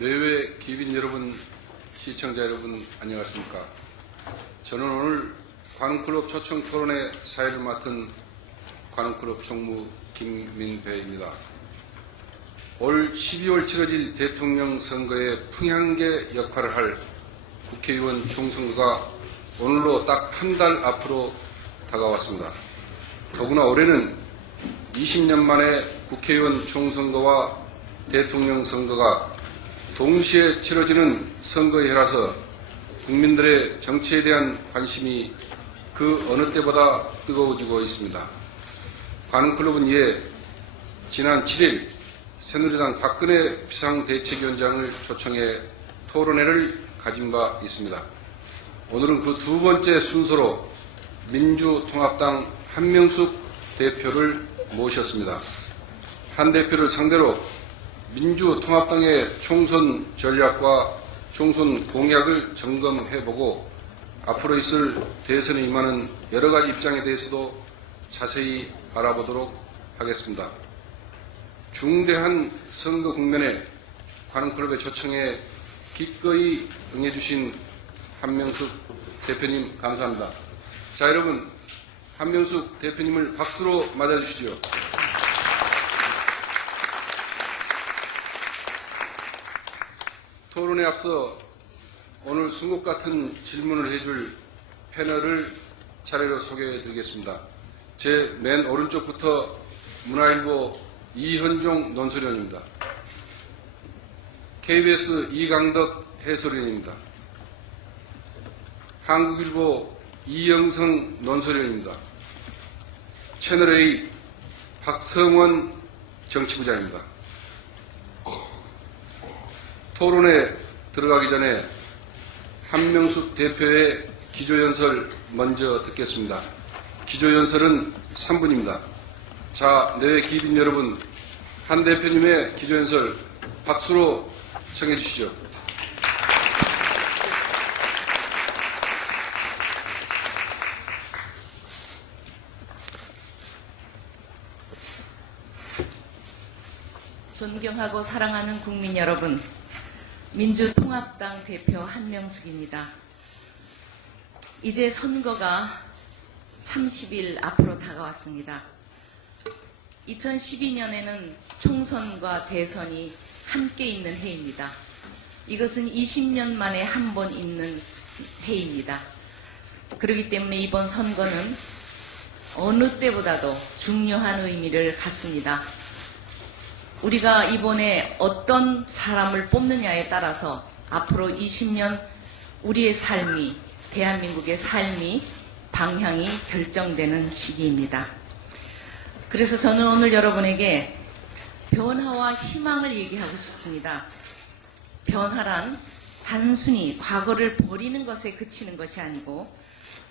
내외 기빈 여러분, 시청자 여러분 안녕하십니까. 저는 오늘 관훈클럽 초청 토론회 사회를 맡은 관훈클럽 총무 김민배입니다. 올 12월 치러질 대통령 선거의 풍향계 역할을 할 국회의원 총선거가 오늘로 딱 한 달 앞으로 다가왔습니다. 더구나 올해는 20년 만에 국회의원 총선거와 대통령 선거가 동시에 치러지는 선거이라서 국민들의 정치에 대한 관심이 그 어느 때보다 뜨거워지고 있습니다. 관훈클럽은 이에 지난 7일 새누리당 박근혜 비상대책위원장을 초청해 토론회를 가진 바 있습니다. 오늘은 그 두 번째 순서로 민주통합당 한명숙 대표를 모셨습니다. 한 대표를 상대로 민주통합당의 총선 전략과 총선 공약을 점검해보고 앞으로 있을 대선에 임하는 여러 가지 입장에 대해서도 자세히 알아보도록 하겠습니다. 중대한 선거 국면에 관훈클럽의 초청에 기꺼이 응해주신 한명숙 대표님 감사합니다. 자, 여러분, 한명숙 대표님을 박수로 맞아주시죠. 토론에 앞서 오늘 순국 같은 질문을 해줄 패널을 차례로 소개해드리겠습니다. 제 맨 오른쪽부터 문화일보 이현종 논설위원입니다. KBS 이강덕 해설위원입니다. 한국일보 이영성 논설위원입니다. 채널A 박성원 정치부장입니다. 토론에 들어가기 전에 한명숙 대표의 기조연설 먼저 듣겠습니다. 기조연설은 3분입니다. 자, 내외 기빈 여러분, 한 대표님의 기조연설 박수로 청해 주시죠. 존경하고 사랑하는 국민 여러분, 민주통합당 대표 한명숙입니다. 이제 선거가 30일 앞으로 다가왔습니다. 2012년에는 총선과 대선이 함께 있는 해입니다. 이것은 20년 만에 한 번 있는 해입니다. 그렇기 때문에 이번 선거는 어느 때보다도 중요한 의미를 갖습니다. 우리가 이번에 어떤 사람을 뽑느냐에 따라서 앞으로 20년 우리의 삶이, 대한민국의 삶이, 방향이 결정되는 시기입니다. 그래서 저는 오늘 여러분에게 변화와 희망을 얘기하고 싶습니다. 변화란 단순히 과거를 버리는 것에 그치는 것이 아니고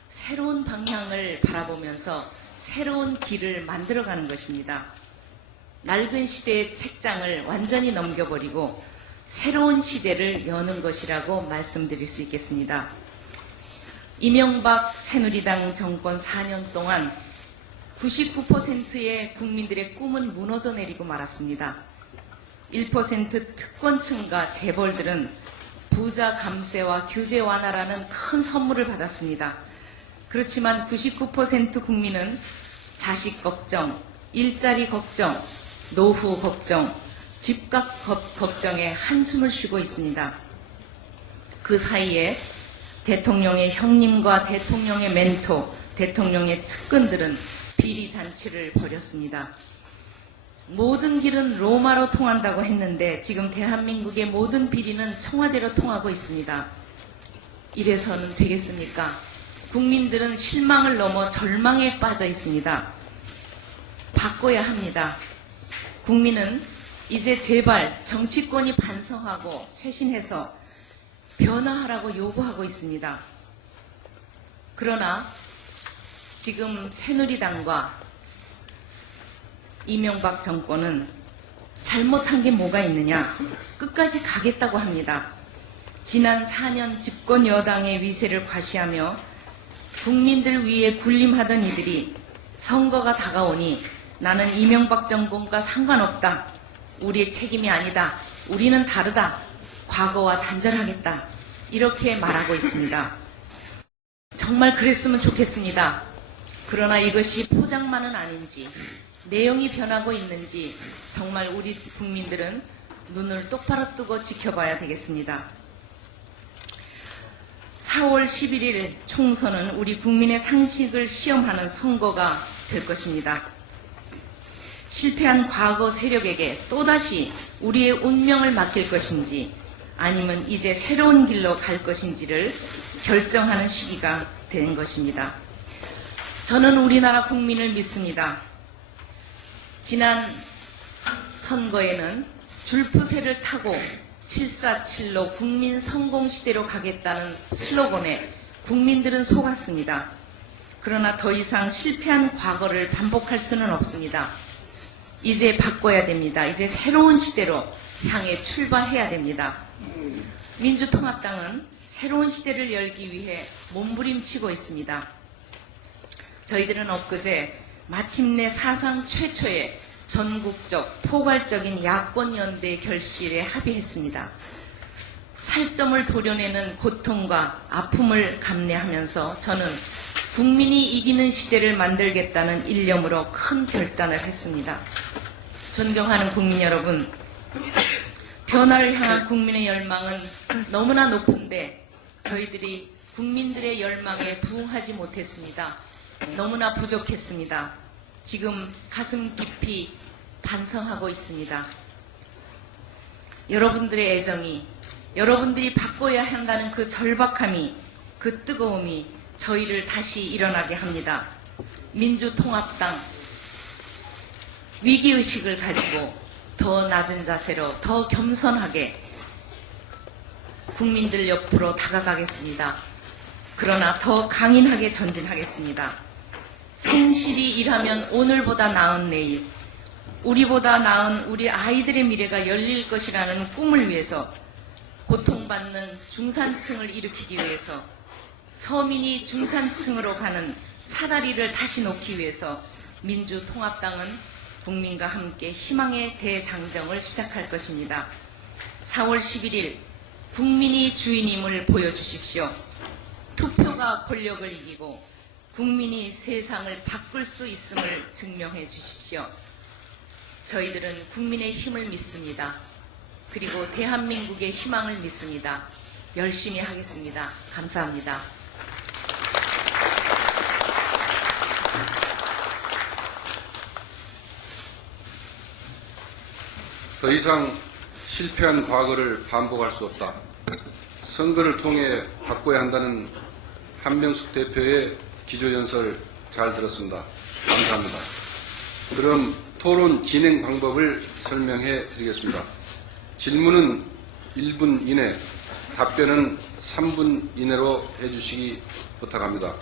새로운 방향을 바라보면서 새로운 길을 만들어가는 것입니다. 낡은 시대의 책장을 완전히 넘겨버리고 새로운 시대를 여는 것이라고 말씀드릴 수 있겠습니다. 이명박 새누리당 정권 4년 동안 99%의 국민들의 꿈은 무너져 내리고 말았습니다. 1% 특권층과 재벌들은 부자 감세와 규제 완화라는 큰 선물을 받았습니다. 그렇지만 99% 국민은 자식 걱정, 일자리 걱정, 노후 걱정, 집값 걱정에 한숨을 쉬고 있습니다. 그 사이에 대통령의 형님과 대통령의 멘토, 대통령의 측근들은 비리 잔치를 벌였습니다. 모든 길은 로마로 통한다고 했는데 지금 대한민국의 모든 비리는 청와대로 통하고 있습니다. 이래서는 되겠습니까? 국민들은 실망을 넘어 절망에 빠져 있습니다. 바꿔야 합니다. 국민은 이제 제발 정치권이 반성하고 쇄신해서 변화하라고 요구하고 있습니다. 그러나 지금 새누리당과 이명박 정권은 잘못한 게 뭐가 있느냐? 끝까지 가겠다고 합니다. 지난 4년 집권 여당의 위세를 과시하며 국민들 위해 군림하던 이들이 선거가 다가오니 나는 이명박 정권과 상관없다. 우리의 책임이 아니다. 우리는 다르다. 과거와 단절하겠다. 이렇게 말하고 있습니다. 정말 그랬으면 좋겠습니다. 그러나 이것이 포장만은 아닌지, 내용이 변하고 있는지 정말 우리 국민들은 눈을 똑바로 뜨고 지켜봐야 되겠습니다. 4월 11일 총선은 우리 국민의 상식을 시험하는 선거가 될 것입니다. 실패한 과거 세력에게 또다시 우리의 운명을 맡길 것인지 아니면 이제 새로운 길로 갈 것인지를 결정하는 시기가 된 것입니다. 저는 우리나라 국민을 믿습니다. 지난 선거에는 줄푸세를 타고 747로 국민 성공시대로 가겠다는 슬로건에 국민들은 속았습니다. 그러나 더 이상 실패한 과거를 반복할 수는 없습니다. 이제 바꿔야 됩니다. 이제 새로운 시대로 향해 출발해야 됩니다. 민주통합당은 새로운 시대를 열기 위해 몸부림치고 있습니다. 저희들은 엊그제 마침내 사상 최초의 전국적 포괄적인 야권연대 결실에 합의했습니다. 살점을 도려내는 고통과 아픔을 감내하면서 저는 국민이 이기는 시대를 만들겠다는 일념으로 큰 결단을 했습니다. 존경하는 국민 여러분, 변화를 향한 국민의 열망은 너무나 높은데 저희들이 국민들의 열망에 부응하지 못했습니다. 너무나 부족했습니다. 지금 가슴 깊이 반성하고 있습니다. 여러분들의 애정이, 여러분들이 바꿔야 한다는 그 절박함이, 그 뜨거움이 저희를 다시 일어나게 합니다. 민주통합당 위기의식을 가지고 더 낮은 자세로 더 겸손하게 국민들 옆으로 다가가겠습니다. 그러나 더 강인하게 전진하겠습니다. 성실히 일하면 오늘보다 나은 내일, 우리보다 나은 우리 아이들의 미래가 열릴 것이라는 꿈을 위해서, 고통받는 중산층을 일으키기 위해서, 서민이 중산층으로 가는 사다리를 다시 놓기 위해서 민주통합당은 국민과 함께 희망의 대장정을 시작할 것입니다. 4월 11일 국민이 주인임을 보여주십시오. 투표가 권력을 이기고 국민이 세상을 바꿀 수 있음을 증명해 주십시오. 저희들은 국민의 힘을 믿습니다. 그리고 대한민국의 희망을 믿습니다. 열심히 하겠습니다. 감사합니다. 더 이상 실패한 과거를 반복할 수 없다. 선거를 통해 바꿔야 한다는 한명숙 대표의 기조연설 잘 들었습니다. 감사합니다. 그럼 토론 진행 방법을 설명해 드리겠습니다. 질문은 1분 이내, 답변은 3분 이내로 해주시기 부탁합니다.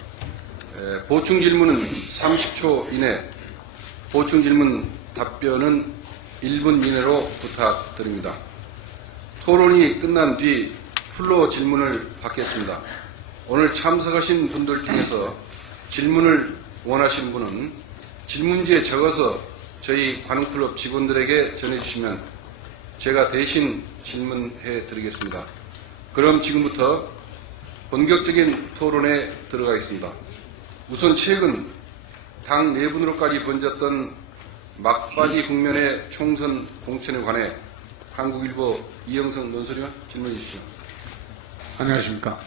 보충 질문은 30초 이내, 보충 질문 답변은 1분 이내로 부탁드립니다. 토론이 끝난 뒤 풀로 질문을 받겠습니다. 오늘 참석하신 분들 중에서 질문을 원하시는 분은 질문지에 적어서 저희 관훈클럽 직원들에게 전해주시면 제가 대신 질문해 드리겠습니다. 그럼 지금부터 본격적인 토론에 들어가겠습니다. 우선 최근 당 내분으로까지 번졌던 막바지 국면의 총선 공천에 관해 한국일보 이영석 논설위원 질문해 주시죠. 안녕하십니까.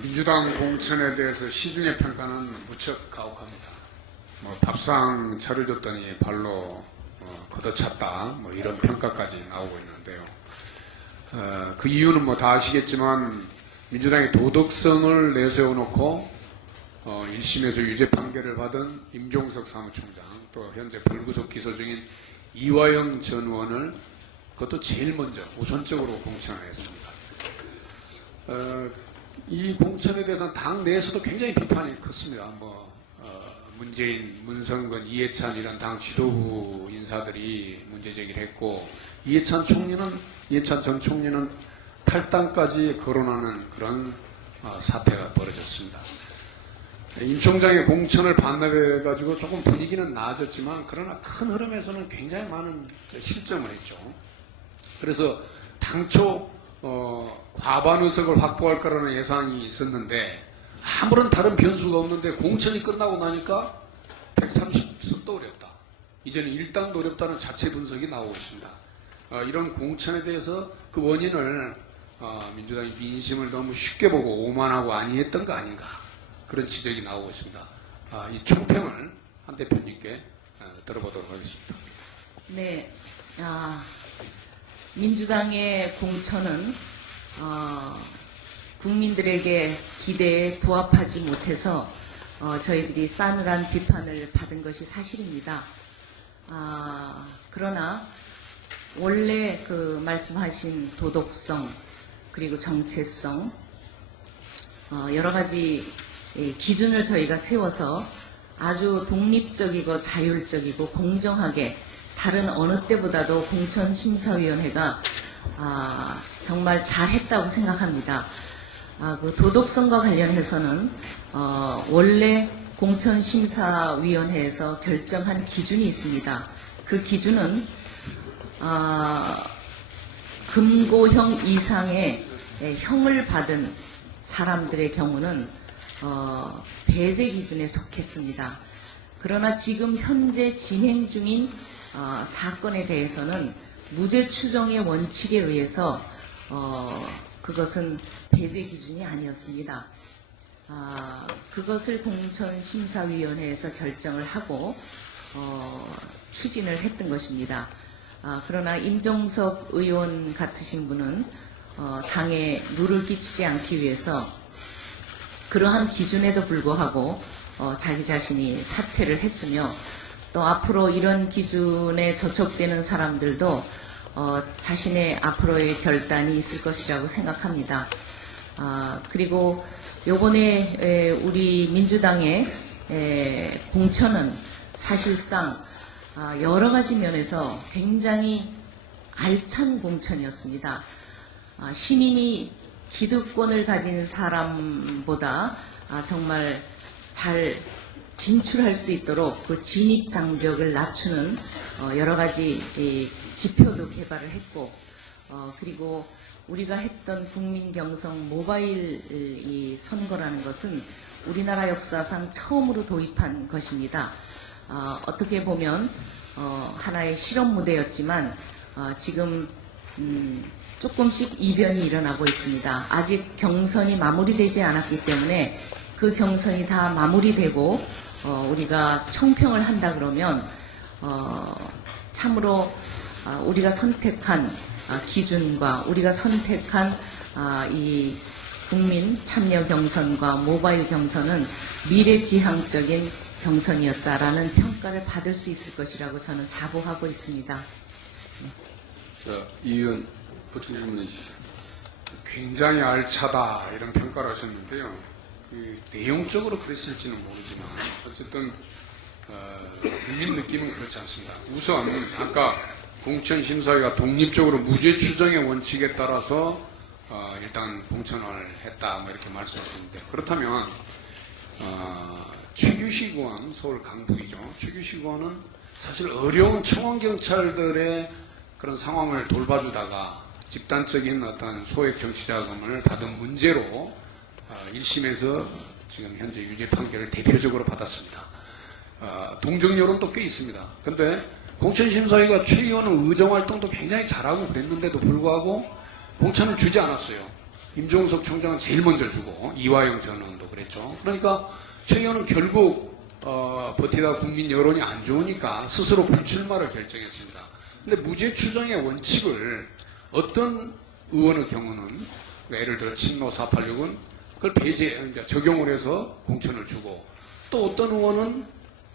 민주당 공천에 대해서 시중의 평가는 무척 가혹합니다. 밥상 차려줬더니 발로 걷어찼다, 이런 평가까지 나오고 있는데요. 그 이유는 다 아시겠지만 민주당이 도덕성을 내세워놓고 1심에서 유죄 판결을 받은 임종석 사무총장, 또 현재 불구속 기소 중인 이화영 전 의원을 그것도 제일 먼저 우선적으로 공천을 했습니다. 이 공천에 대해서는 당 내에서도 굉장히 비판이 컸습니다. 문재인, 문성근, 이해찬 이런 당 지도부 인사들이 문제 제기를 했고, 이해찬 전 총리는 탈당까지 거론하는 그런 사태가 벌어졌습니다. 임 총장의 공천을 반납해가지고 조금 분위기는 나아졌지만, 그러나 큰 흐름에서는 굉장히 많은 실점을 했죠. 그래서 당초 과반 의석을 확보할 거라는 예상이 있었는데 아무런 다른 변수가 없는데 공천이 끝나고 나니까 130석도 어렵다. 이제는 1당도 어렵다는 자체 분석이 나오고 있습니다. 이런 공천에 대해서 그 원인을 민주당이 민심을 너무 쉽게 보고 오만하고 아니했던 거 아닌가, 그런 지적이 나오고 있습니다. 이 총평을 한 대표님께 들어보도록 하겠습니다. 네, 민주당의 공천은 국민들에게 기대에 부합하지 못해서 저희들이 싸늘한 비판을 받은 것이 사실입니다. 그러나 원래 그 말씀하신 도덕성 그리고 정체성 여러 가지 기준을 저희가 세워서 아주 독립적이고 자율적이고 공정하게 다른 어느 때보다도 공천심사위원회가 정말 잘했다고 생각합니다. 그 도덕성과 관련해서는 원래 공천심사위원회에서 결정한 기준이 있습니다. 그 기준은 금고형 이상의 형을 받은 사람들의 경우는 배제 기준에 속했습니다. 그러나 지금 현재 진행 중인 사건에 대해서는 무죄 추정의 원칙에 의해서 그것은 배제 기준이 아니었습니다. 그것을 공천심사위원회에서 결정을 하고 추진을 했던 것입니다. 그러나 임종석 의원 같으신 분은 당에 누를 끼치지 않기 위해서 그러한 기준에도 불구하고 자기 자신이 사퇴를 했으며 또 앞으로 이런 기준에 저촉되는 사람들도 자신의 앞으로의 결단이 있을 것이라고 생각합니다. 그리고 요번에 우리 민주당의 공천은 사실상 여러 가지 면에서 굉장히 알찬 공천이었습니다. 신인이 기득권을 가진 사람보다 정말 잘 진출할 수 있도록 그 진입 장벽을 낮추는 여러 가지 지표도 개발을 했고 그리고 우리가 했던 국민경선 모바일 이 선거라는 것은 우리나라 역사상 처음으로 도입한 것입니다. 어떻게 보면 하나의 실험 무대였지만 지금 조금씩 이변이 일어나고 있습니다. 아직 경선이 마무리되지 않았기 때문에 그 경선이 다 마무리되고 우리가 총평을 한다 그러면 참으로 우리가 선택한 기준과 우리가 선택한 이 국민 참여 경선과 모바일 경선은 미래지향적인 경선이었다라는 평가를 받을 수 있을 것이라고 저는 자부하고 있습니다. 자, 이 의원 보충 질문해 주시죠. 굉장히 알차다 이런 평가를 하셨는데요. 그 내용적으로 그랬을지는 모르지만 어쨌든 밀린 느낌은 그렇지 않습니다. 우선 아까 공천심사위가 독립적으로 무죄 추정의 원칙에 따라서 일단 공천을 했다 뭐 이렇게 말씀하셨는데, 그렇다면 최규식 의원, 서울 강북이죠. 최규식 의원은 사실 어려운 청원경찰들의 그런 상황을 돌봐주다가 집단적인 어떤 소액 정치자금을 받은 문제로 1심에서 지금 현재 유죄 판결을 대표적으로 받았습니다. 동정 여론도 꽤 있습니다. 그런데 공천심사위가 최 의원은 의정활동도 굉장히 잘하고 그랬는데도 불구하고 공천을 주지 않았어요. 임종석 총장은 제일 먼저 주고 이화영 전 의원도 그랬죠. 그러니까 최 의원은 결국 버티다가 국민 여론이 안 좋으니까 스스로 불출마를 결정했습니다. 근데 무죄 추정의 원칙을 어떤 의원의 경우는 예를 들어 친노 486은 그걸 적용을 해서 공천을 주고, 또 어떤 의원은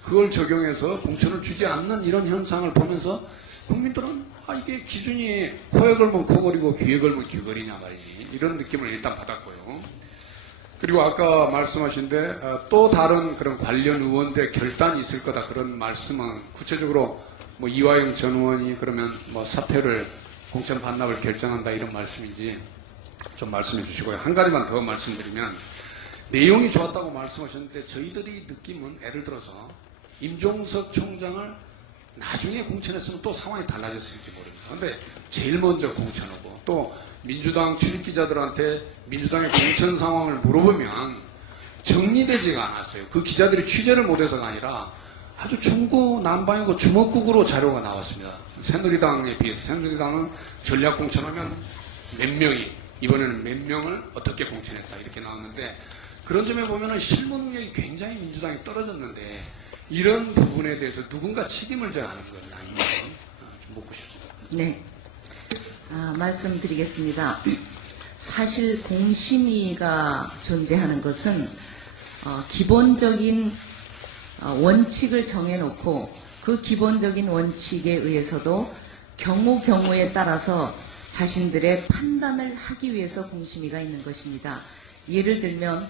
그걸 적용해서 공천을 주지 않는 이런 현상을 보면서 국민들은 이게 기준이 코에 걸면 코걸이고 귀에 걸면 귀걸이냐 말이지, 이런 느낌을 일단 받았고요. 그리고 아까 말씀하신데 또 다른 그런 관련 의원들의 결단이 있을 거다, 그런 말씀은 구체적으로 뭐 이화영 전 의원이 그러면 뭐 사퇴를 공천 반납을 결정한다 이런 말씀인지 좀 말씀해 주시고요. 한 가지만 더 말씀드리면, 내용이 좋았다고 말씀하셨는데 저희들이 느낌은 예를 들어서 임종석 총장을 나중에 공천했으면 또 상황이 달라졌을지 모릅니다. 근데 제일 먼저 공천하고 또 민주당 출입기자들한테 민주당의 공천 상황을 물어보면 정리되지가 않았어요. 그 기자들이 취재를 못해서가 아니라 아주 중구난방이고 주먹국으로 자료가 나왔습니다. 새누리당에 비해서 새누리당은 전략 공천하면 몇 명이 이번에는 몇 명을 어떻게 공천했다 이렇게 나왔는데 그런 점에 보면은 실무 능력이 굉장히 민주당이 떨어졌는데 이런 부분에 대해서 누군가 책임을 져야 하는 건 아닌가 좀 묻고 싶습니다. 네. 말씀드리겠습니다. 사실 공심위가 존재하는 것은 기본적인 원칙을 정해놓고 그 기본적인 원칙에 의해서도 경우에 따라서 자신들의 판단을 하기 위해서 공심위가 있는 것입니다. 예를 들면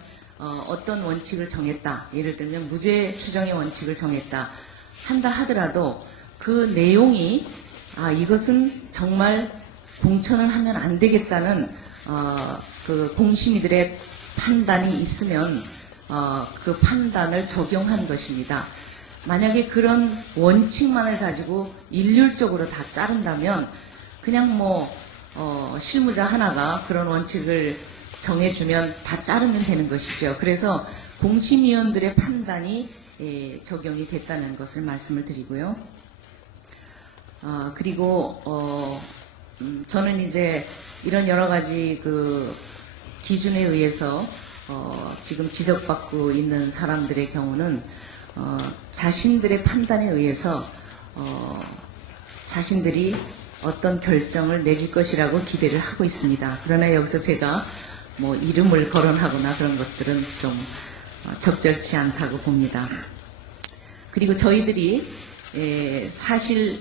어떤 원칙을 정했다. 예를 들면 무죄 추정의 원칙을 정했다. 한다 하더라도 그 내용이 이것은 정말 공천을 하면 안 되겠다는 그 공심위들의 판단이 있으면 그 판단을 적용한 것입니다. 만약에 그런 원칙만을 가지고 일률적으로 다 자른다면 그냥 실무자 하나가 그런 원칙을 정해주면 다 자르면 되는 것이죠. 그래서 공심위원들의 판단이 적용이 됐다는 것을 말씀을 드리고요. 그리고 저는 이제 이런 여러 가지 그 기준에 의해서 지금 지적받고 있는 사람들의 경우는 자신들의 판단에 의해서 자신들이 어떤 결정을 내릴 것이라고 기대를 하고 있습니다. 그러나 여기서 제가 이름을 거론하거나 그런 것들은 좀 적절치 않다고 봅니다. 그리고 저희들이 사실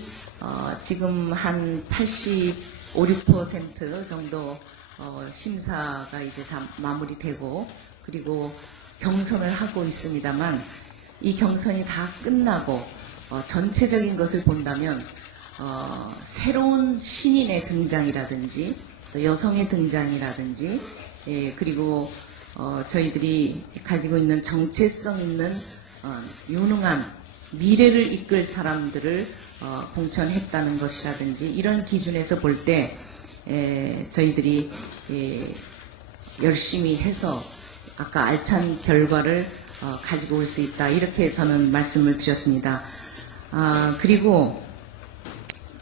지금 한 85, 6% 정도 심사가 이제 다 마무리되고 그리고 경선을 하고 있습니다만 이 경선이 다 끝나고 전체적인 것을 본다면 새로운 신인의 등장이라든지 또 여성의 등장이라든지 그리고 저희들이 가지고 있는 정체성 있는 유능한 미래를 이끌 사람들을 공천했다는 것이라든지 이런 기준에서 볼 때 저희들이 열심히 해서 아까 알찬 결과를 가지고 올 수 있다 이렇게 저는 말씀을 드렸습니다. 그리고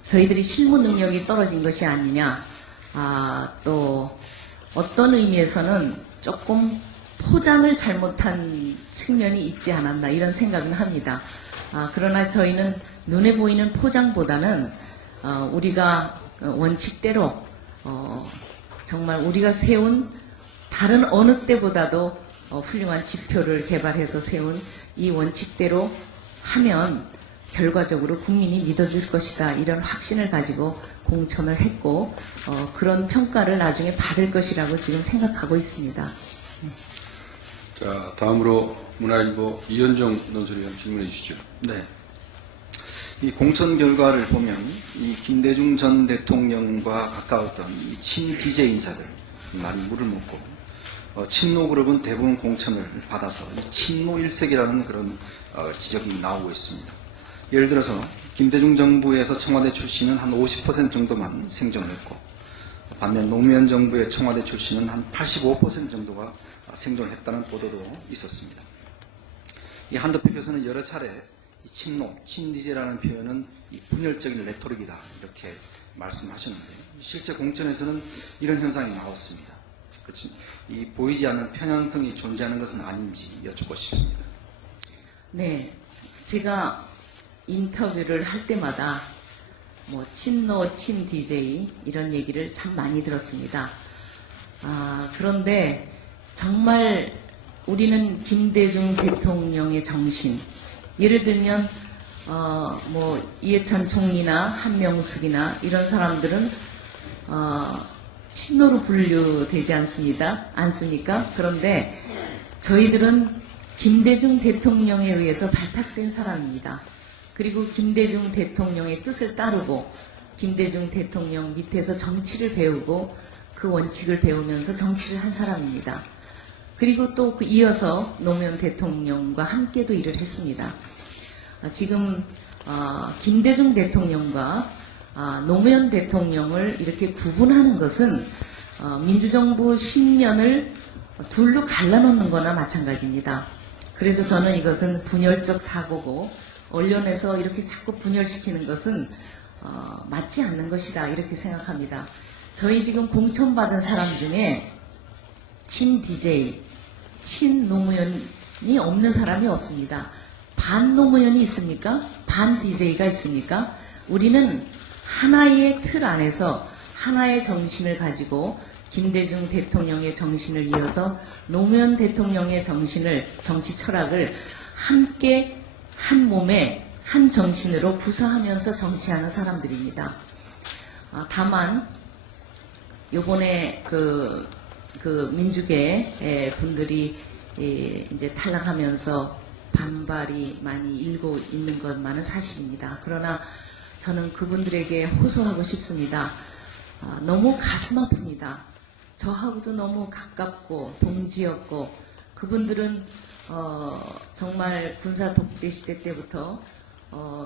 저희들이 실무 능력이 떨어진 것이 아니냐 또 어떤 의미에서는 조금 포장을 잘못한 측면이 있지 않았나 이런 생각은 합니다. 그러나 저희는 눈에 보이는 포장보다는 우리가 원칙대로 정말 우리가 세운 다른 어느 때보다도 훌륭한 지표를 개발해서 세운 이 원칙대로 하면 결과적으로 국민이 믿어줄 것이다 이런 확신을 가지고 공천을 했고 그런 평가를 나중에 받을 것이라고 지금 생각하고 있습니다. 자, 다음으로 문화일보 이현정 논설위원 질문해 주시죠. 네. 이 공천 결과를 보면 이 김대중 전 대통령과 가까웠던 이 친비제 인사들 많이 물을 먹고 친노 그룹은 대부분 공천을 받아서 이 친노 일색이라는 그런 지적이 나오고 있습니다. 예를 들어서 김대중 정부에서 청와대 출신은 한 50% 정도만 생존했고 반면 노무현 정부의 청와대 출신은 한 85% 정도가 생존했다는 보도도 있었습니다. 이 한덕표께서는 여러 차례 이 친노, 친디제라는 표현은 이 분열적인 레토릭이다 이렇게 말씀하셨는데 실제 공천에서는 이런 현상이 나왔습니다. 그렇지? 이 보이지 않는 편향성이 존재하는 것은 아닌지 여쭙고 싶습니다. 네, 제가 인터뷰를 할 때마다 친노, 친 DJ 이런 얘기를 참 많이 들었습니다. 그런데 정말 우리는 김대중 대통령의 정신, 예를 들면 이해찬 총리나 한명숙이나 이런 사람들은 친노로 분류되지 않습니까? 그런데 저희들은 김대중 대통령에 의해서 발탁된 사람입니다. 그리고 김대중 대통령의 뜻을 따르고 김대중 대통령 밑에서 정치를 배우고 그 원칙을 배우면서 정치를 한 사람입니다. 그리고 또 이어서 노무현 대통령과 함께도 일을 했습니다. 지금 김대중 대통령과 노무현 대통령을 이렇게 구분하는 것은 민주정부 10년을 둘로 갈라놓는 거나 마찬가지입니다. 그래서 저는 이것은 분열적 사고고 언론에서 이렇게 자꾸 분열시키는 것은 맞지 않는 것이다 이렇게 생각합니다. 저희 지금 공천받은 사람 중에 친 DJ, 친 노무현이 없는 사람이 없습니다. 반 노무현이 있습니까? 반 DJ가 있습니까? 우리는 하나의 틀 안에서 하나의 정신을 가지고 김대중 대통령의 정신을 이어서 노무현 대통령의 정신을, 정치 철학을 함께 한 몸에 한 정신으로 구사하면서 정치하는 사람들입니다. 다만 요번에 그 민주계 분들이 이제 탈락하면서 반발이 많이 일고 있는 것만은 사실입니다. 그러나 저는 그분들에게 호소하고 싶습니다. 너무 가슴 아픕니다. 저하고도 너무 가깝고 동지였고 그분들은 정말 군사 독재 시대 때부터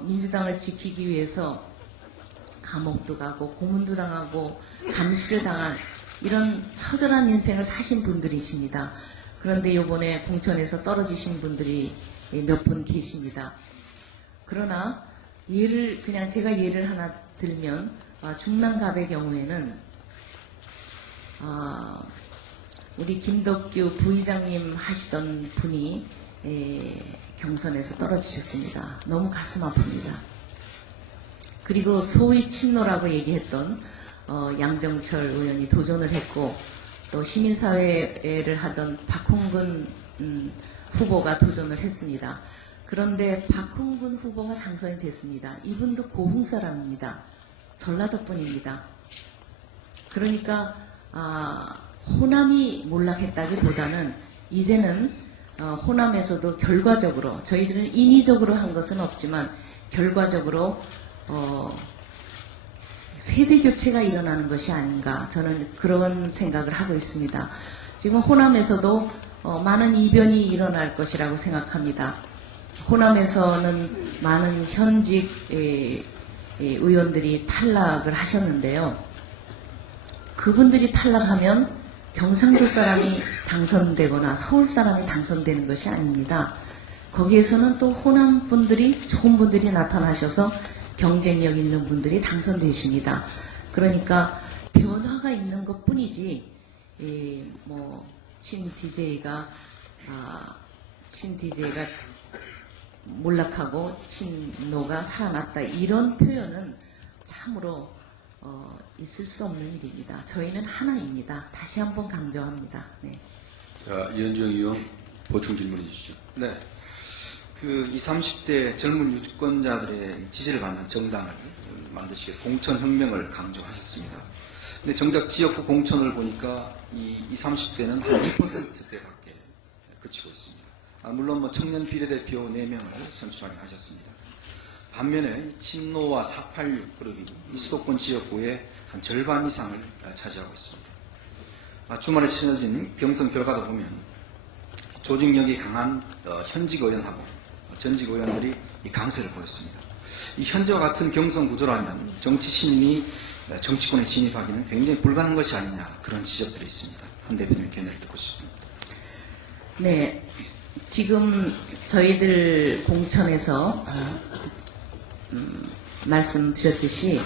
민주당을 지키기 위해서 감옥도 가고 고문도 당하고 감시를 당한 이런 처절한 인생을 사신 분들이십니다. 그런데 이번에 공천에서 떨어지신 분들이 몇 분 계십니다. 그러나 제가 예를 하나 들면 중랑갑의 경우에는 우리 김덕규 부의장님 하시던 분이 경선에서 떨어지셨습니다. 너무 가슴 아픕니다. 그리고 소위 친노라고 얘기했던 양정철 의원이 도전을 했고 또 시민사회를 하던 박홍근 후보가 도전을 했습니다. 그런데 박홍근 후보가 당선이 됐습니다. 이분도 고흥 사람입니다. 전라도 분입니다. 그러니까 호남이 몰락했다기보다는 이제는 호남에서도 결과적으로 저희들은 인위적으로 한 것은 없지만 결과적으로 세대 교체가 일어나는 것이 아닌가 저는 그런 생각을 하고 있습니다. 지금 호남에서도 많은 이변이 일어날 것이라고 생각합니다. 호남에서는 많은 현직 의원들이 탈락을 하셨는데요. 그분들이 탈락하면 경상도 사람이 당선되거나 서울 사람이 당선되는 것이 아닙니다. 거기에서는 또 호남 분들이 좋은 분들이 나타나셔서 경쟁력 있는 분들이 당선되십니다. 그러니까 변화가 있는 것 뿐이지 친 DJ가 몰락하고 친노가 살아났다 이런 표현은 참으로 있을 수 없는 일입니다. 저희는 하나입니다. 다시 한번 강조합니다. 네. 자, 이현정 의원 보충 질문해 주시죠. 네. 그 20, 30대 젊은 유권자들의 지지를 받는 정당을 만드시고 공천혁명을 강조하셨습니다. 근데 정작 지역구 공천을 보니까 이 20, 30대는 한 2%대밖에 그치고 있습니다. 물론 청년 비례대표 4명을 선출하셨습니다. 반면에 친노와 486 그룹이 이 수도권 지역구의 한 절반 이상을 차지하고 있습니다. 주말에 치러진 경선 결과도 보면 조직력이 강한 현직 의원하고 전직 의원들이 이 강세를 보였습니다. 이 현재와 같은 경선 구도라면 정치 신인이 정치권에 진입하기는 굉장히 불가능한 것이 아니냐 그런 지적들이 있습니다. 한 대표님의 견해를 듣고 싶습니다. 네, 지금 저희들 공천에서 말씀드렸듯이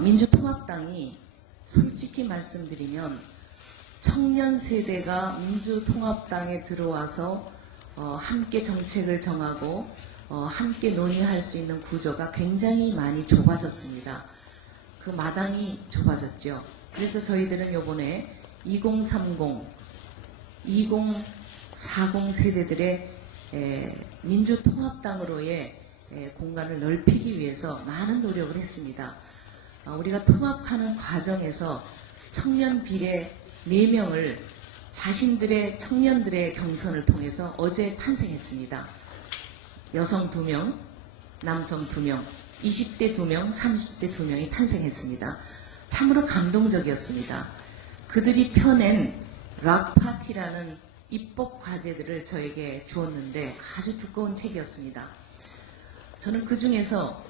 민주통합당이 솔직히 말씀드리면 청년 세대가 민주통합당에 들어와서 함께 정책을 정하고 함께 논의할 수 있는 구조가 굉장히 많이 좁아졌습니다. 그 마당이 좁아졌죠. 그래서 저희들은 이번에 2030, 2040 세대들의 민주통합당으로의 공간을 넓히기 위해서 많은 노력을 했습니다. 우리가 통합하는 과정에서 청년 비례 4명을 자신들의 청년들의 경선을 통해서 어제 탄생했습니다. 여성 2명, 남성 2명, 20대 2명, 30대 2명이 탄생했습니다. 참으로 감동적이었습니다. 그들이 펴낸 락파티라는 입법 과제들을 저에게 주었는데 아주 두꺼운 책이었습니다. 저는 그 중에서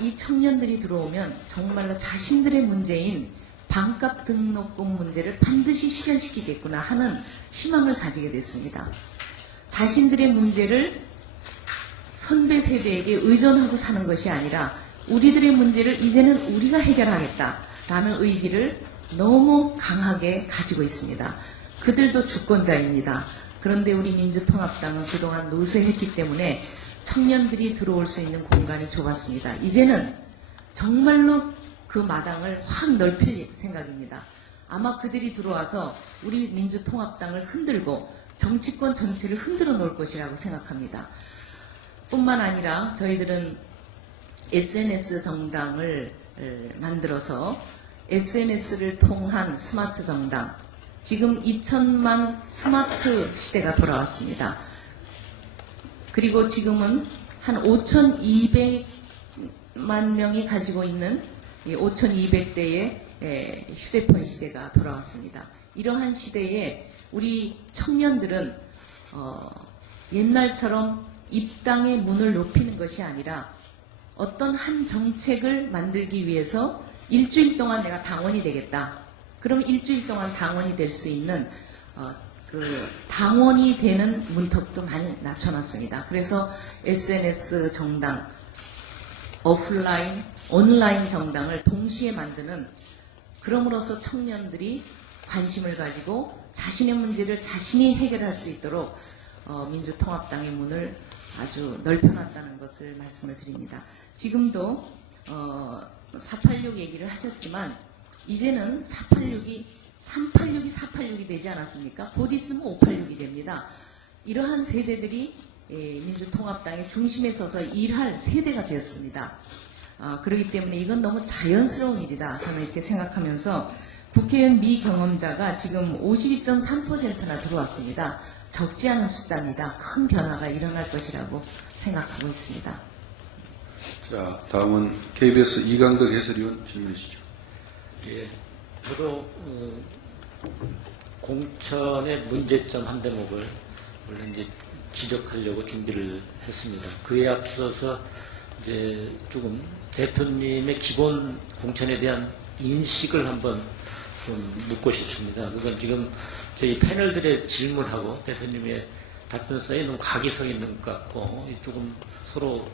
이 청년들이 들어오면 정말로 자신들의 문제인 반값 등록금 문제를 반드시 실현시키겠구나 하는 희망을 가지게 됐습니다. 자신들의 문제를 선배 세대에게 의존하고 사는 것이 아니라 우리들의 문제를 이제는 우리가 해결하겠다라는 의지를 너무 강하게 가지고 있습니다. 그들도 주권자입니다. 그런데 우리 민주통합당은 그동안 노쇠했기 때문에 청년들이 들어올 수 있는 공간이 좁았습니다. 이제는 정말로 그 마당을 확 넓힐 생각입니다. 아마 그들이 들어와서 우리 민주통합당을 흔들고 정치권 전체를 흔들어 놓을 것이라고 생각합니다. 뿐만 아니라 저희들은 SNS 정당을 만들어서 SNS를 통한 스마트 정당, 지금 2천만 스마트 시대가 돌아왔습니다. 그리고 지금은 한 5,200만 명이 가지고 있는 5,200대의 휴대폰 시대가 돌아왔습니다. 이러한 시대에 우리 청년들은 옛날처럼 입당의 문을 높이는 것이 아니라 어떤 한 정책을 만들기 위해서 일주일 동안 내가 당원이 되겠다. 그럼 일주일 동안 당원이 될 수 있는 그 당원이 되는 문턱도 많이 낮춰놨습니다. 그래서 SNS 정당, 오프라인, 온라인 정당을 동시에 만드는, 그럼으로써 청년들이 관심을 가지고 자신의 문제를 자신이 해결할 수 있도록 민주통합당의 문을 아주 넓혀놨다는 것을 말씀을 드립니다. 지금도 486 얘기를 하셨지만 이제는 386이 486이 되지 않았습니까? 곧 있으면 586이 됩니다. 이러한 세대들이 민주통합당의 중심에 서서 일할 세대가 되었습니다. 그렇기 때문에 이건 너무 자연스러운 일이다. 저는 이렇게 생각하면서 국회의원 미경험자가 지금 52.3%나 들어왔습니다. 적지 않은 숫자입니다. 큰 변화가 일어날 것이라고 생각하고 있습니다. 자, 다음은 KBS 이강덕 해설위원 질문해 주시죠. 예, 저도 공천의 문제점 한 대목을 원래 이제 지적하려고 준비를 했습니다. 그에 앞서서 이제 조금 대표님의 기본 공천에 대한 인식을 한번 좀 묻고 싶습니다. 그건 지금 저희 패널들의 질문하고 대표님의 답변 사이에 너무 각이 서 있는 것 같고 조금 서로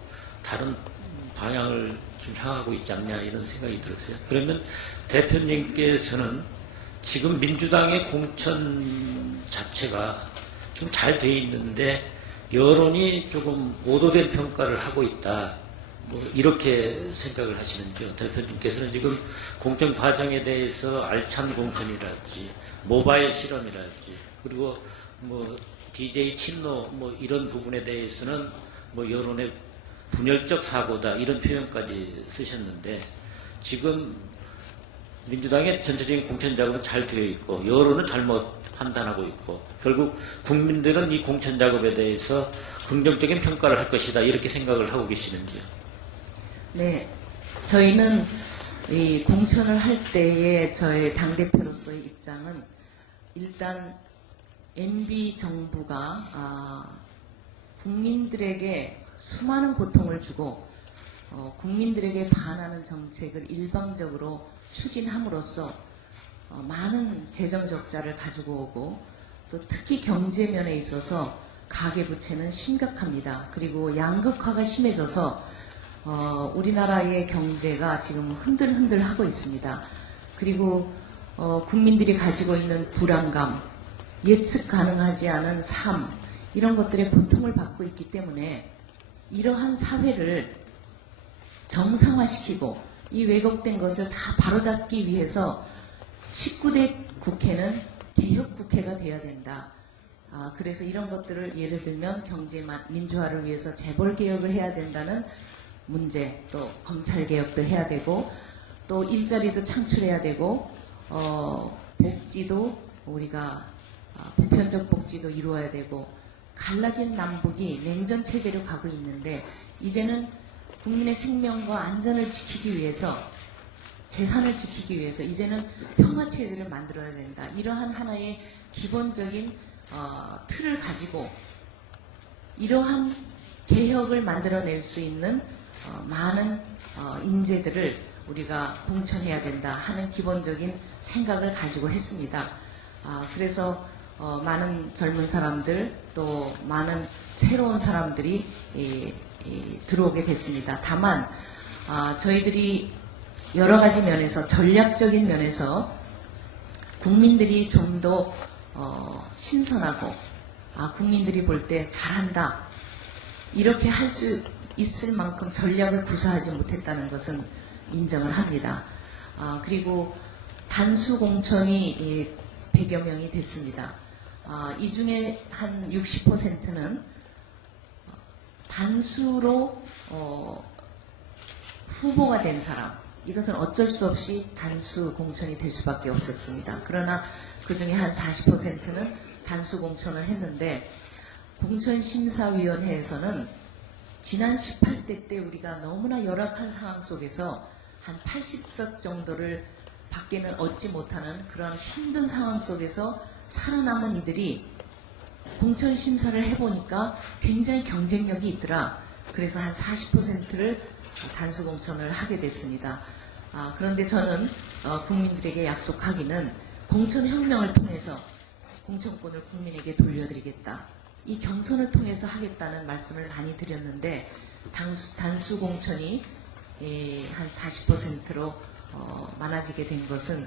다른 방향을 좀 향하고 있지 않냐 이런 생각이 들었어요. 그러면 대표님께서는 지금 민주당의 공천 자체가 좀 잘 돼 있는데 여론이 조금 오도된 평가를 하고 있다. 뭐 이렇게 생각을 하시는지요? 대표님께서는 지금 공천 과정에 대해서 알찬 공천이랄지 모바일 실험이랄지 그리고 뭐 DJ 친노 뭐 이런 부분에 대해서는 뭐 여론의 분열적 사고다 이런 표현까지 쓰셨는데 지금 민주당의 전체적인 공천 작업은 잘 되어 있고 여론은 잘못 판단하고 있고 결국 국민들은 이 공천 작업에 대해서 긍정적인 평가를 할 것이다 이렇게 생각을 하고 계시는지요? 네, 저희는 이 공천을 할 때의 저의 당대표로서의 입장은 일단 MB 정부가 국민들에게 수많은 고통을 주고 국민들에게 반하는 정책을 일방적으로 추진함으로써 많은 재정 적자를 가지고 오고 또 특히 경제면에 있어서 가계부채는 심각합니다. 그리고 양극화가 심해져서 우리나라의 경제가 지금 흔들흔들하고 있습니다. 그리고 국민들이 가지고 있는 불안감, 예측 가능하지 않은 삶 이런 것들의 고통을 받고 있기 때문에 이러한 사회를 정상화시키고 이 왜곡된 것을 다 바로잡기 위해서 19대 국회는 개혁국회가 되어야 된다. 그래서 이런 것들을 예를 들면 경제 민주화를 위해서 재벌개혁을 해야 된다는 문제, 또 검찰개혁도 해야 되고 또 일자리도 창출해야 되고 복지도 우리가 보편적 복지도 이루어야 되고 갈라진 남북이 냉전체제로 가고 있는데 이제는 국민의 생명과 안전을 지키기 위해서 재산을 지키기 위해서 이제는 평화체제를 만들어야 된다. 이러한 하나의 기본적인 틀을 가지고 이러한 개혁을 만들어낼 수 있는 많은 인재들을 우리가 공천해야 된다 하는 기본적인 생각을 가지고 했습니다. 그래서 많은 젊은 사람들 또 많은 새로운 사람들이 들어오게 됐습니다. 다만 저희들이 여러 가지 면에서 전략적인 면에서 국민들이 좀 더 신선하고 국민들이 볼 때 잘한다 이렇게 할 수 있을 만큼 전략을 구사하지 못했다는 것은 인정을 합니다. 그리고 단수 공천이 100여 명이 됐습니다. 이 중에 한 60%는 단수로 후보가 된 사람, 이것은 어쩔 수 없이 단수 공천이 될 수밖에 없었습니다. 그러나 그 중에 한 40%는 단수 공천을 했는데 공천심사위원회에서는 지난 18대 때 우리가 너무나 열악한 상황 속에서 한 80석 정도를 밖에는 얻지 못하는 그런 힘든 상황 속에서 살아남은 이들이 공천심사를 해보니까 굉장히 경쟁력이 있더라. 그래서 한 40%를 단수 공천을 하게 됐습니다. 그런데 저는 국민들에게 약속하기는 공천혁명을 통해서 공천권을 국민에게 돌려드리겠다. 이 경선을 통해서 하겠다는 말씀을 많이 드렸는데 단수 공천이 한 40%로 많아지게 된 것은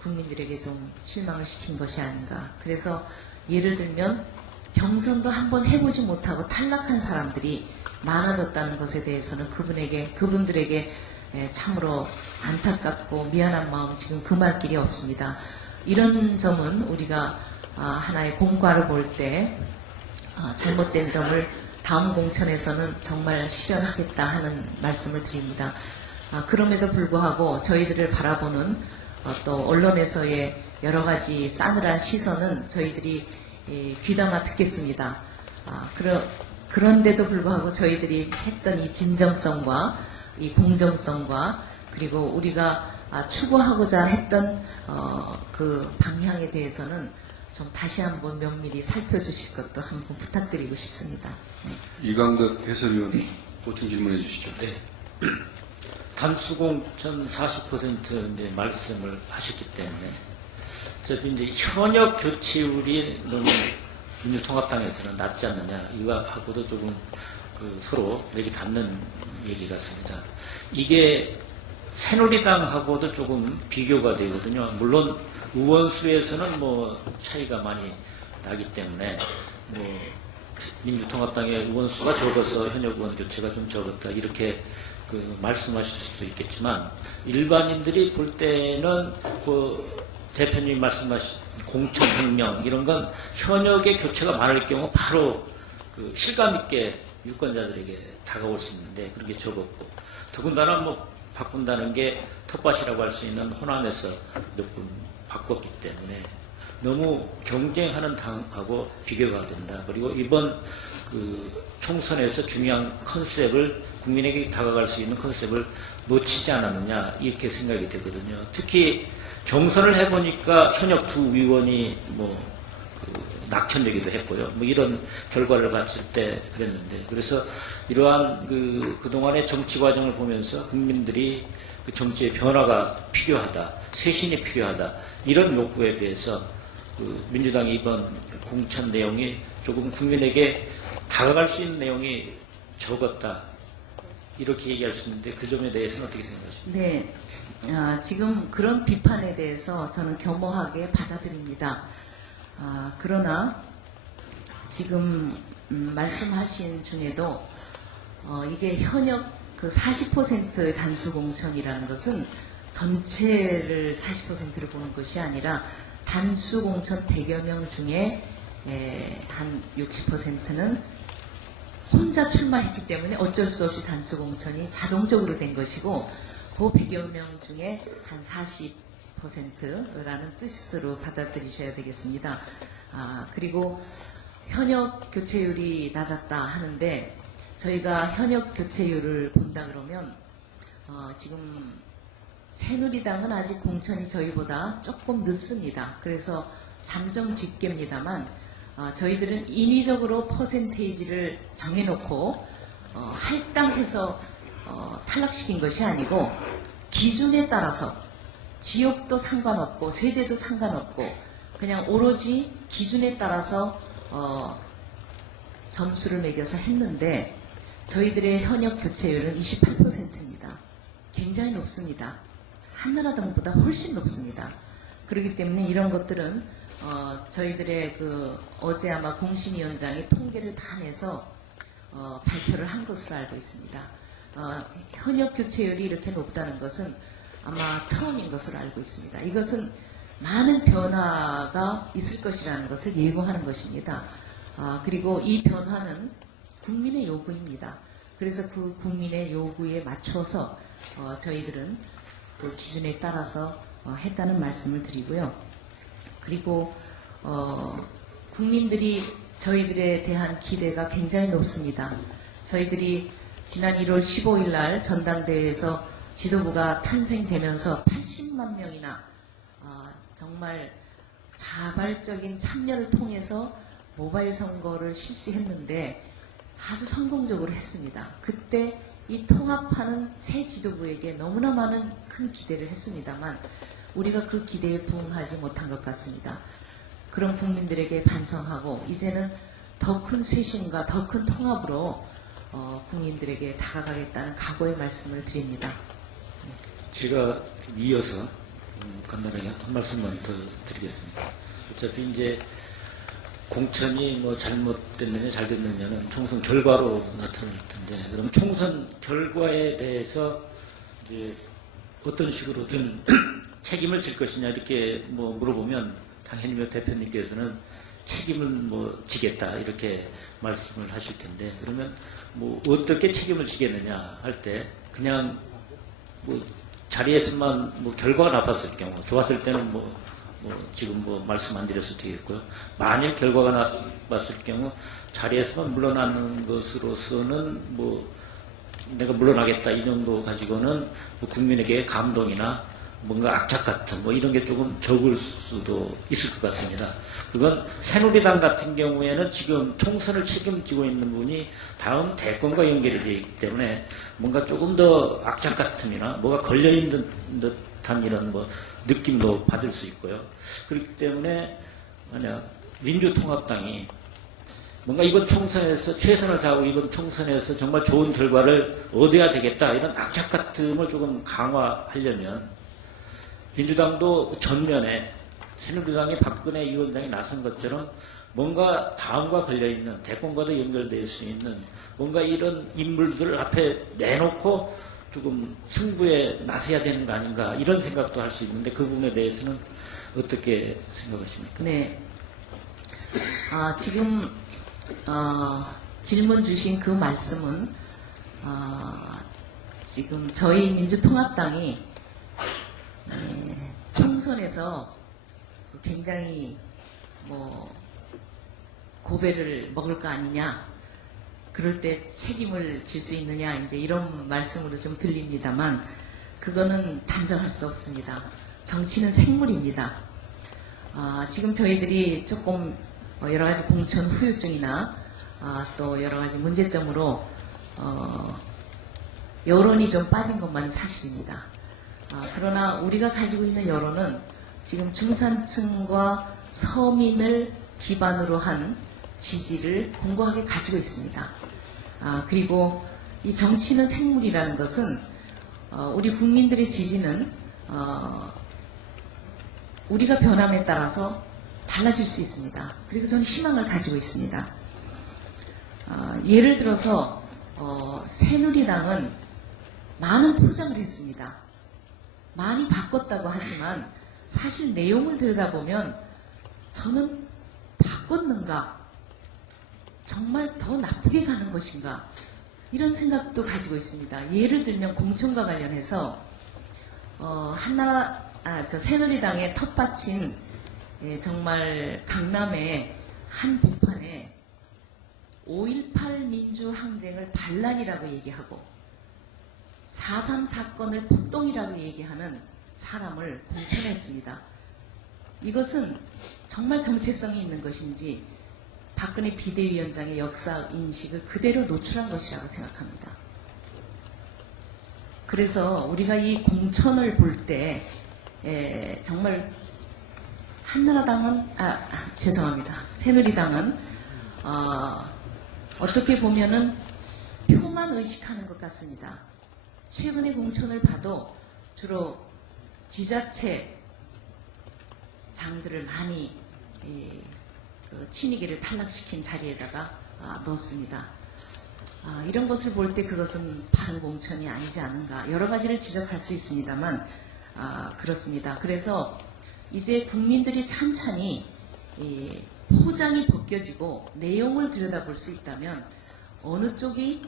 국민들에게 좀 실망을 시킨 것이 아닌가. 그래서 예를 들면 경선도 한번 해보지 못하고 탈락한 사람들이 많아졌다는 것에 대해서는 그분들에게 참으로 안타깝고 미안한 마음 지금 금할 길이 없습니다. 이런 점은 우리가 하나의 공과를 볼 때 잘못된 점을 다음 공천에서는 정말 실현하겠다 하는 말씀을 드립니다. 그럼에도 불구하고 저희들을 바라보는 또 언론에서의 여러 가지 싸늘한 시선은 저희들이 귀담아 듣겠습니다. 그런데도 불구하고 저희들이 했던 이 진정성과 이 공정성과 그리고 우리가 추구하고자 했던 그 방향에 대해서는 좀 다시 한번 면밀히 살펴주실 것도 한번 부탁드리고 싶습니다. 네. 이강덕 해설위원 보충 질문해 주시죠. 네. 단수공천 40% 이제 말씀을 하셨기 때문에 어차피 이제 현역 교체율이 너무 민주통합당에서는 낮지 않느냐 이거하고도 조금 서로 맥이 닿는 얘기 같습니다. 이게 새누리당하고도 조금 비교가 되거든요. 물론 의원수에서는 뭐 차이가 많이 나기 때문에 뭐 민주통합당의 의원수가 적어서 현역 의원 교체가 좀 적었다 이렇게 말씀하실 수도 있겠지만 일반인들이 볼 때는 대표님 말씀하신 공천혁명 이런 건 현역의 교체가 많을 경우 바로 실감 있게 유권자들에게 다가올 수 있는데 그런 게 적었고 더군다나 뭐 바꾼다는 게 텃밭이라고 할 수 있는 호남에서 몇 분 바꿨기 때문에 너무 경쟁하는 당하고 비교가 된다. 그리고 이번 총선에서 중요한 컨셉을 국민에게 다가갈 수 있는 컨셉을 놓치지 않았느냐 이렇게 생각이 되거든요. 특히 경선을 해보니까 현역 두 의원이 낙천되기도 했고요. 뭐 이런 결과를 봤을 때 그랬는데 그래서 이러한 그동안의 정치 과정을 보면서 국민들이 정치의 변화가 필요하다, 쇄신이 필요하다 이런 욕구에 비해서 민주당이 이번 공천 내용이 조금 국민에게 다가갈 수 있는 내용이 적었다 이렇게 얘기할 수 있는데 그 점에 대해서는 어떻게 생각하십니까? 네, 지금 그런 비판에 대해서 저는 겸허하게 받아들입니다. 그러나 지금 말씀하신 중에도 이게 현역 40% 단수 공천이라는 것은 전체를 40%를 보는 것이 아니라 단수 공천 100여 명 중에 한 60%는 혼자 출마했기 때문에 어쩔 수 없이 단수 공천이 자동적으로 된 것이고 그 100여 명 중에 한 40%라는 뜻으로 받아들이셔야 되겠습니다. 그리고 현역 교체율이 낮았다 하는데 저희가 현역 교체율을 본다 그러면 지금 새누리당은 아직 공천이 저희보다 조금 늦습니다. 그래서 잠정 집계입니다만 저희들은 인위적으로 퍼센테이지를 정해놓고 할당해서 탈락시킨 것이 아니고 기준에 따라서 지역도 상관없고 세대도 상관없고 그냥 오로지 기준에 따라서 점수를 매겨서 했는데 저희들의 현역 교체율은 28%입니다. 굉장히 높습니다. 한나라당보다 훨씬 높습니다. 그렇기 때문에 이런 것들은 저희들의 어제 아마 공심위원장이 통계를 다 내서 발표를 한 것으로 알고 있습니다. 현역 교체율이 이렇게 높다는 것은 아마 처음인 것으로 알고 있습니다. 이것은 많은 변화가 있을 것이라는 것을 예고하는 것입니다. 그리고 이 변화는 국민의 요구입니다. 그래서 그 국민의 요구에 맞춰서 저희들은 그 기준에 따라서 했다는 말씀을 드리고요. 그리고 국민들이 저희들에 대한 기대가 굉장히 높습니다. 저희들이 지난 1월 15일 날 전당대회에서 지도부가 탄생되면서 80만 명이나 정말 자발적인 참여를 통해서 모바일 선거를 실시했는데 아주 성공적으로 했습니다. 그때 이 통합하는 새 지도부에게 너무나 많은 큰 기대를 했습니다만 우리가 그 기대에 부응하지 못한 것 같습니다. 그런 국민들에게 반성하고 이제는 더 큰 쇄신과 더 큰 통합으로 국민들에게 다가가겠다는 각오의 말씀을 드립니다. 제가 좀 이어서 간단하게 한 말씀만 더 드리겠습니다. 어차피 이제 공천이 뭐 잘못됐느냐 잘 됐느냐는 총선 결과로 나타날 텐데, 그럼 총선 결과에 대해서 이제 어떤 식으로든 책임을 질 것이냐 이렇게 뭐 물어보면 당연히 뭐 대표님께서는 책임을 뭐 지겠다 이렇게 말씀을 하실 텐데, 그러면 뭐 어떻게 책임을 지겠느냐 할 때 그냥 뭐 자리에서만 뭐 결과가 나빴을 경우, 좋았을 때는 뭐 지금 뭐 말씀 안 드려서 되겠고요. 만일 결과가 나빴을 경우 자리에서만 물러나는 것으로서는 뭐 내가 물러나겠다 이 정도 가지고는 뭐 국민에게 감동이나 뭔가 악착 같은 뭐 이런 게 조금 적을 수도 있을 것 같습니다. 그건 새누리당 같은 경우에는 지금 총선을 책임지고 있는 분이 다음 대권과 연결이 되어 있기 때문에 뭔가 조금 더 악착 같음이나 뭐가 걸려있는 듯한 이런 뭐 느낌도 받을 수 있고요. 그렇기 때문에 만약 민주통합당이 뭔가 이번 총선에서 최선을 다하고 이번 총선에서 정말 좋은 결과를 얻어야 되겠다 이런 악착 같음을 조금 강화하려면 민주당도 전면에 새누리당이 박근혜 위원장이 나선 것처럼 뭔가 다음과 걸려있는 대권과도 연결될 수 있는 뭔가 이런 인물들을 앞에 내놓고 조금 승부에 나서야 되는 거 아닌가 이런 생각도 할 수 있는데 그 부분에 대해서는 어떻게 생각하십니까? 네. 지금 질문 주신 그 말씀은 지금 저희 민주통합당이 총선에서 굉장히 뭐 고배를 먹을 거 아니냐, 그럴 때 책임을 질 수 있느냐 이제 이런 말씀으로 좀 들립니다만 그거는 단정할 수 없습니다. 정치는 생물입니다. 지금 저희들이 조금 여러 가지 공천 후유증이나 또 여러 가지 문제점으로 여론이 좀 빠진 것만은 사실입니다. 그러나 우리가 가지고 있는 여론은 지금 중산층과 서민을 기반으로 한 지지를 공고하게 가지고 있습니다. 그리고 이 정치는 생물이라는 것은 우리 국민들의 지지는 우리가 변함에 따라서 달라질 수 있습니다. 그리고 저는 희망을 가지고 있습니다. 예를 들어서 새누리당은 많은 포장을 했습니다. 많이 바꿨다고 하지만 사실 내용을 들여다보면 저는 바꿨는가? 정말 더 나쁘게 가는 것인가? 이런 생각도 가지고 있습니다. 예를 들면 공천과 관련해서 새누리당의 텃밭인 정말 강남의 한 복판에 5.18 민주항쟁을 반란이라고 얘기하고 4.3 사건을 폭동이라고 얘기하는 사람을 공천했습니다. 이것은 정말 정체성이 있는 것인지 박근혜 비대위원장의 역사 인식을 그대로 노출한 것이라고 생각합니다. 그래서 우리가 이 공천을 볼 때 정말 한나라당은 죄송합니다. 새누리당은 어떻게 보면은 표만 의식하는 것 같습니다. 최근의 공천을 봐도 주로 지자체 장들을 많이 그 친이계를 탈락시킨 자리에다가 넣습니다. 이런 것을 볼 때 그것은 바른 공천이 아니지 않은가 여러 가지를 지적할 수 있습니다만 그렇습니다. 그래서 이제 국민들이 찬찬히 포장이 벗겨지고 내용을 들여다볼 수 있다면 어느 쪽이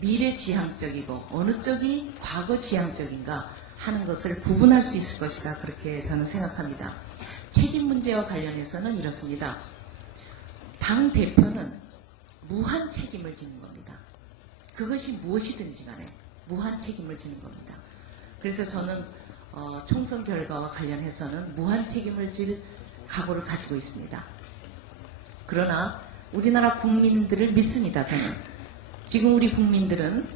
미래지향적이고 어느 쪽이 과거지향적인가 하는 것을 구분할 수 있을 것이다. 그렇게 저는 생각합니다. 책임 문제와 관련해서는 이렇습니다. 당 대표는 무한 책임을 지는 겁니다. 그것이 무엇이든지 간에 무한 책임을 지는 겁니다. 그래서 저는 총선 결과와 관련해서는 무한 책임을 질 각오를 가지고 있습니다. 그러나 우리나라 국민들을 믿습니다. 저는 지금 우리 국민들은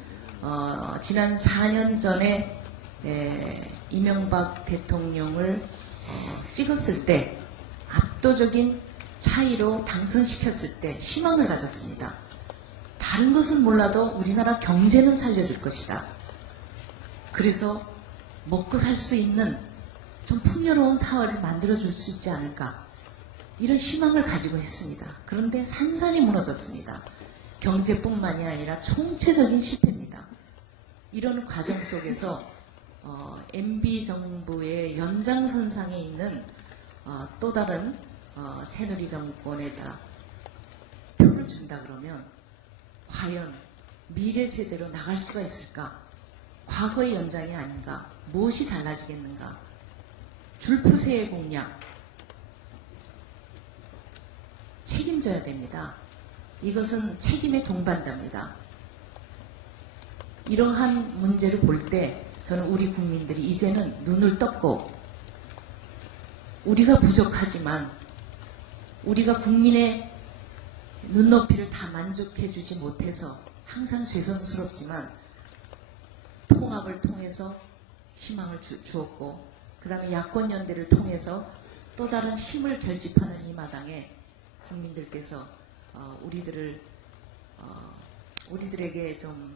지난 4년 전에 이명박 대통령을 찍었을 때 압도적인 차이로 당선시켰을 때 희망을 가졌습니다. 다른 것은 몰라도 우리나라 경제는 살려줄 것이다. 그래서 먹고 살 수 있는 좀 풍요로운 사회를 만들어줄 수 있지 않을까 이런 희망을 가지고 했습니다. 그런데 산산이 무너졌습니다. 경제뿐만이 아니라 총체적인 실패입니다. 이런 과정 속에서 MB 정부의 연장선상에 있는 또 다른 새누리 정권에다 표를 준다 그러면 과연 미래 세대로 나갈 수가 있을까? 과거의 연장이 아닌가? 무엇이 달라지겠는가? 줄푸세의 공약 책임져야 됩니다. 이것은 책임의 동반자입니다. 이러한 문제를 볼 때 저는 우리 국민들이 이제는 눈을 떴고 우리가 부족하지만 우리가 국민의 눈높이를 다 만족해주지 못해서 항상 죄송스럽지만 통합을 통해서 희망을 주었고 그 다음에 야권연대를 통해서 또 다른 힘을 결집하는 이 마당에 국민들께서 우리들에게 좀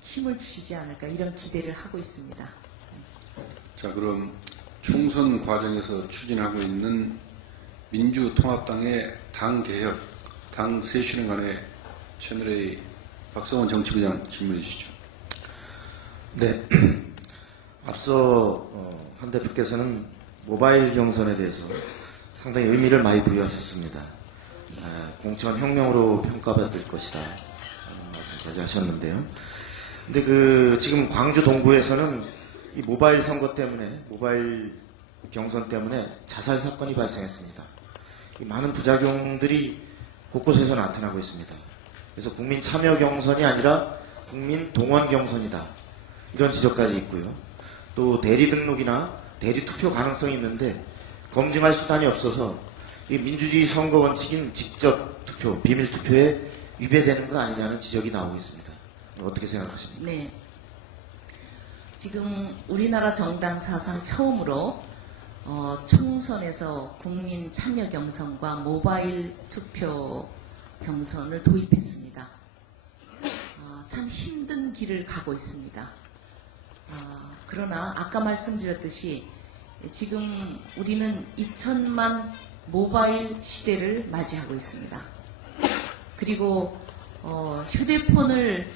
힘을 주시지 않을까 이런 기대를 하고 있습니다. 자, 그럼 총선 과정에서 추진하고 있는 민주통합당의 당개혁, 당 쇄신에 관해 채널A 박성원 정치부장 질문해 주시죠. 네. 앞서 한 대표께서는 모바일 경선에 대해서 상당히 의미를 많이 부여하셨습니다. 공천 혁명으로 평가받을 것이다 라는 말씀까지 하셨는데요. 근데 지금 광주 동구에서는 이 모바일 선거 때문에 모바일 경선 때문에 자살 사건이 발생했습니다. 이 많은 부작용들이 곳곳에서 나타나고 있습니다. 그래서 국민 참여 경선이 아니라 국민 동원 경선이다. 이런 지적까지 있고요. 또 대리 등록이나 대리 투표 가능성이 있는데 검증할 수단이 없어서 이 민주주의 선거 원칙인 직접 투표, 비밀 투표에 위배되는 것 아니냐는 지적이 나오고 있습니다. 어떻게 생각하십니까? 네. 지금 우리나라 정당 사상 처음으로 총선에서 국민 참여 경선과 모바일 투표 경선을 도입했습니다. 참 힘든 길을 가고 있습니다. 그러나 아까 말씀드렸듯이 지금 우리는 2000만 모바일 시대를 맞이하고 있습니다. 그리고 휴대폰을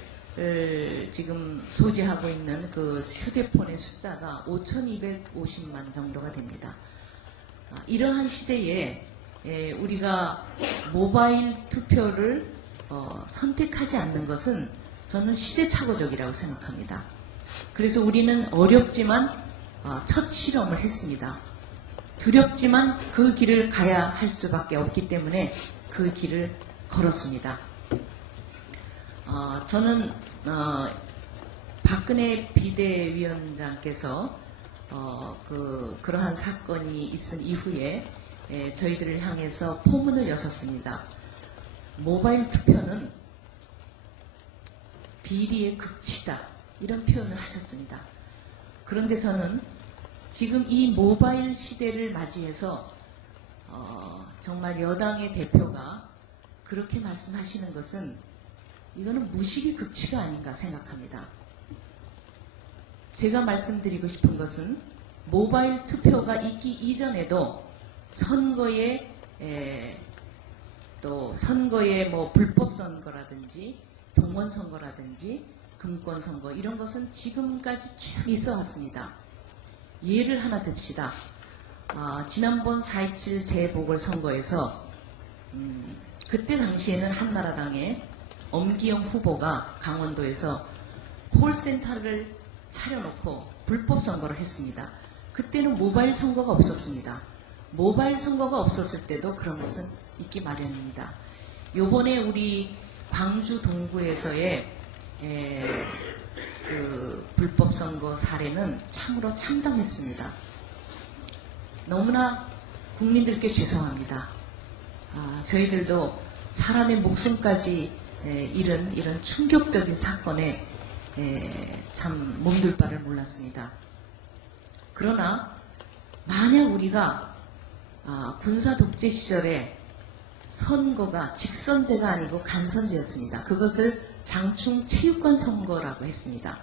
지금 소지하고 있는 그 휴대폰의 숫자가 5250만 정도가 됩니다. 이러한 시대에 우리가 모바일 투표를 선택하지 않는 것은 저는 시대착오적이라고 생각합니다. 그래서 우리는 어렵지만 첫 실험을 했습니다. 두렵지만 그 길을 가야 할 수밖에 없기 때문에 그 길을 걸었습니다. 저는 박근혜 비대위원장께서 그러한 사건이 있은 이후에 저희들을 향해서 포문을 여셨습니다. 모바일 투표는 비리의 극치다, 이런 표현을 하셨습니다. 그런데 저는 지금 이 모바일 시대를 맞이해서 정말 여당의 대표가 그렇게 말씀하시는 것은 이거는 무식의 극치가 아닌가 생각합니다. 제가 말씀드리고 싶은 것은 모바일 투표가 있기 이전에도 선거에 또 선거에 뭐 불법 선거라든지 동원 선거라든지 금권 선거 이런 것은 지금까지 쭉 있어 왔습니다. 예를 하나 듭시다. 지난번 4.27 재보궐선거에서 그때 당시에는 한나라당의 엄기영 후보가 강원도에서 콜센터를 차려놓고 불법 선거를 했습니다. 그때는 모바일 선거가 없었습니다. 모바일 선거가 없었을 때도 그런 것은 있기 마련입니다. 요번에 우리 광주 동구에서의 그 불법 선거 사례는 참으로 참담했습니다. 너무나 국민들께 죄송합니다. 저희들도 사람의 목숨까지 잃은 이런 충격적인 사건에 참 몸둘 바를 몰랐습니다. 그러나 만약 우리가 군사 독재 시절에 선거가 직선제가 아니고 간선제였습니다. 그것을 장충 체육관 선거라고 했습니다.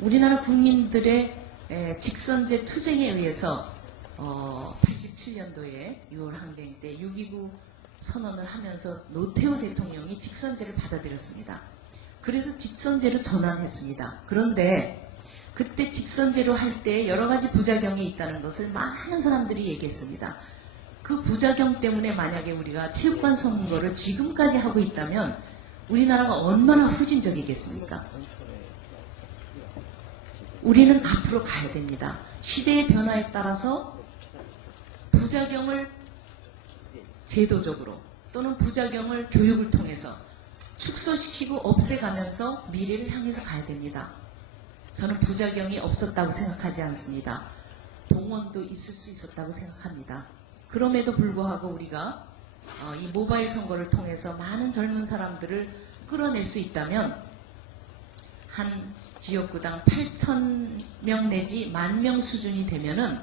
우리나라 국민들의 직선제 투쟁에 의해서 87년도에 6월 항쟁 때 6.29 선언을 하면서 노태우 대통령이 직선제를 받아들였습니다. 그래서 직선제로 전환했습니다. 그런데 그때 직선제로 할 때 여러 가지 부작용이 있다는 것을 많은 사람들이 얘기했습니다. 그 부작용 때문에 만약에 우리가 체육관 선거를 지금까지 하고 있다면 우리나라가 얼마나 후진적이겠습니까? 우리는 앞으로 가야 됩니다. 시대의 변화에 따라서 부작용을 제도적으로 또는 부작용을 교육을 통해서 축소시키고 없애가면서 미래를 향해서 가야 됩니다. 저는 부작용이 없었다고 생각하지 않습니다. 동원도 있을 수 있었다고 생각합니다. 그럼에도 불구하고 우리가 이 모바일 선거를 통해서 많은 젊은 사람들을 끌어낼 수 있다면 한 지역구당 8,000명 내지 10,000명 수준이 되면은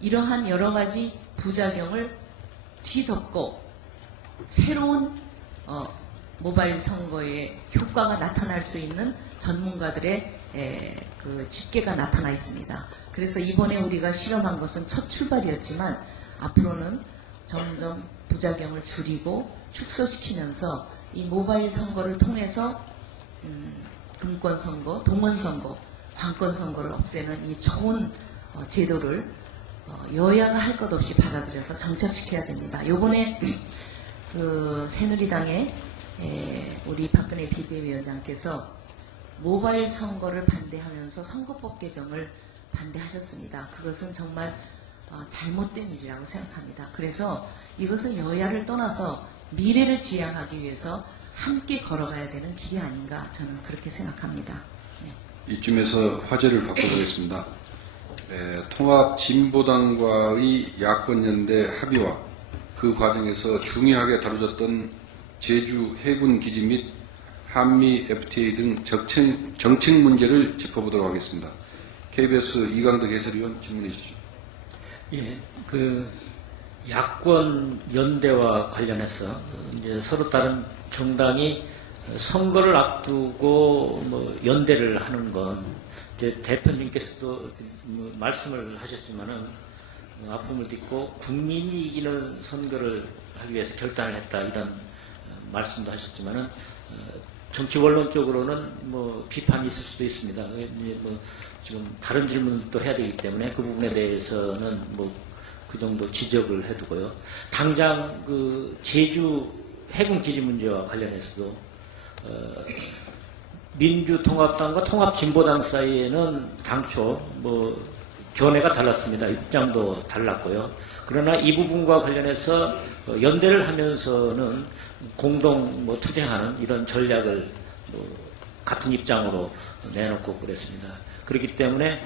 이러한 여러 가지 부작용을 뒤덮고 새로운 모바일 선거의 효과가 나타날 수 있는 전문가들의 그 집계가 나타나 있습니다. 그래서 이번에 우리가 실험한 것은 첫 출발이었지만 앞으로는 점점 부작용을 줄이고 축소시키면서 이 모바일 선거를 통해서 금권 선거, 동원 선거, 관권 선거를 없애는 이 좋은 제도를 여야가 할 것 없이 받아들여서 정착시켜야 됩니다. 요번에 그 새누리당의 우리 박근혜 비대위원장께서 모바일 선거를 반대하면서 선거법 개정을 반대하셨습니다. 그것은 정말 잘못된 일이라고 생각합니다. 그래서 이것은 여야를 떠나서 미래를 지향하기 위해서 함께 걸어가야 되는 길이 아닌가 저는 그렇게 생각합니다. 네. 이쯤에서 화제를 바꿔보겠습니다. 통합진보당과의 야권연대 합의와 그 과정에서 중요하게 다뤄졌던 제주 해군기지 및 한미 FTA 등 정책 문제를 짚어보도록 하겠습니다. KBS 이강덕 해설위원 질문해 주시죠. 예, 그 야권 연대와 관련해서 이제 서로 다른 정당이 선거를 앞두고 뭐 연대를 하는 건 이제 대표님께서도 말씀을 하셨지만은 아픔을 딛고 국민이 이기는 선거를 하기 위해서 결단을 했다 이런 말씀도 하셨지만은 정치 원론적으로는 뭐 비판이 있을 수도 있습니다. 뭐 지금 다른 질문도 해야 되기 때문에 그 부분에 대해서는 뭐 그 정도 지적을 해두고요. 당장 그 제주 해군 기지 문제와 관련해서도 민주통합당과 통합진보당 사이에는 당초 뭐 견해가 달랐습니다. 입장도 달랐고요. 그러나 이 부분과 관련해서 연대를 하면서는 공동 뭐 투쟁하는 이런 전략을 뭐 같은 입장으로 내놓고 그랬습니다. 그렇기 때문에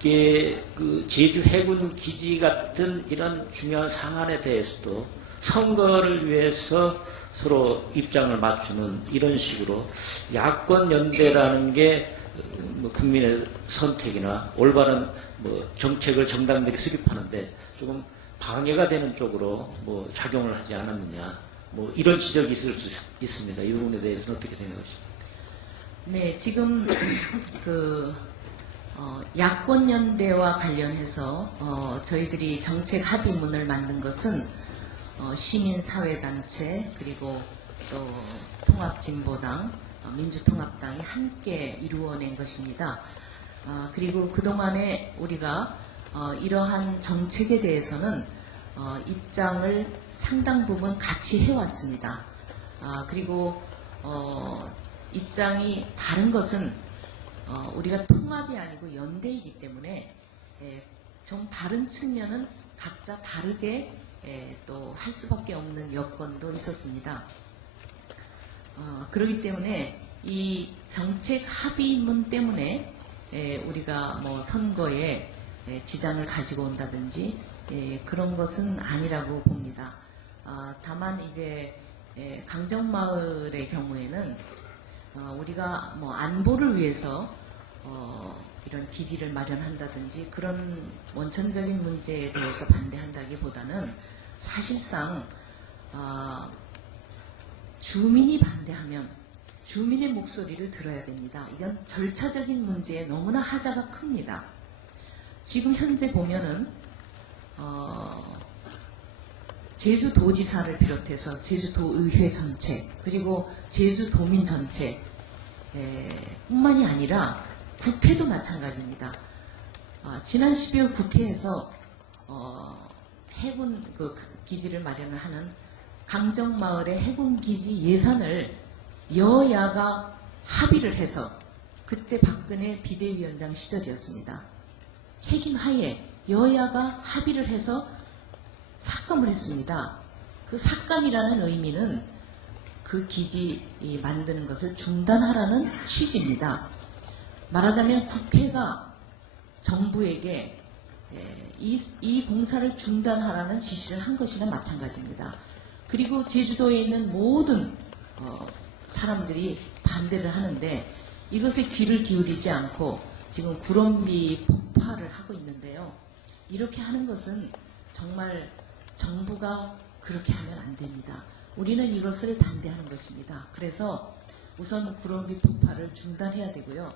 이게 그 제주 해군 기지 같은 이런 중요한 상안에 대해서도 선거를 위해서 서로 입장을 맞추는 이런 식으로 야권 연대라는 게 뭐 국민의 선택이나 올바른 뭐 정책을 정당들이 수립하는데 조금 방해가 되는 쪽으로 뭐 작용을 하지 않았느냐, 뭐 이런 지적이 있을 수 있습니다. 이 부분에 대해서는 어떻게 생각하십니까? 네, 지금 야권 연대와 관련해서 저희들이 정책 합의문을 만든 것은 시민사회단체 그리고 또 통합진보당, 민주통합당이 함께 이루어낸 것입니다. 그리고 그동안에 우리가 이러한 정책에 대해서는 입장을 상당 부분 같이 해왔습니다. 그리고 입장이 다른 것은 우리가 통합이 아니고 연대이기 때문에 좀 다른 측면은 각자 다르게 또 할 수밖에 없는 여건도 있었습니다. 그렇기 때문에 이 정책 합의문 때문에 우리가 뭐 선거에 지장을 가지고 온다든지 그런 것은 아니라고 봅니다. 다만 이제 강정마을의 경우에는 우리가 뭐 안보를 위해서 이런 기지를 마련한다든지 그런 원천적인 문제에 대해서 반대한다기보다는 사실상 주민이 반대하면 주민의 목소리를 들어야 됩니다. 이건 절차적인 문제에 너무나 하자가 큽니다. 지금 현재 보면은 제주도지사를 비롯해서 제주도의회 전체 그리고 제주도민 전체 뿐만이 아니라 국회도 마찬가지입니다. 지난 12월 국회에서 해군 기지를 마련을 하는 강정마을의 해군기지 예산을 여야가 합의를 해서 그때 박근혜 비대위원장 시절이었습니다. 책임하에 여야가 합의를 해서 삭감을 했습니다. 그 삭감이라는 의미는 그 기지 만드는 것을 중단하라는 취지입니다. 말하자면 국회가 정부에게 이 공사를 중단하라는 지시를 한 것이나 마찬가지입니다. 그리고 제주도에 있는 모든 사람들이 반대를 하는데 이것에 귀를 기울이지 않고 지금 구럼비 폭파를 하고 있는데요. 이렇게 하는 것은 정말 정부가 그렇게 하면 안 됩니다. 우리는 이것을 반대하는 것입니다. 그래서 우선 구럼비 폭파를 중단해야 되고요.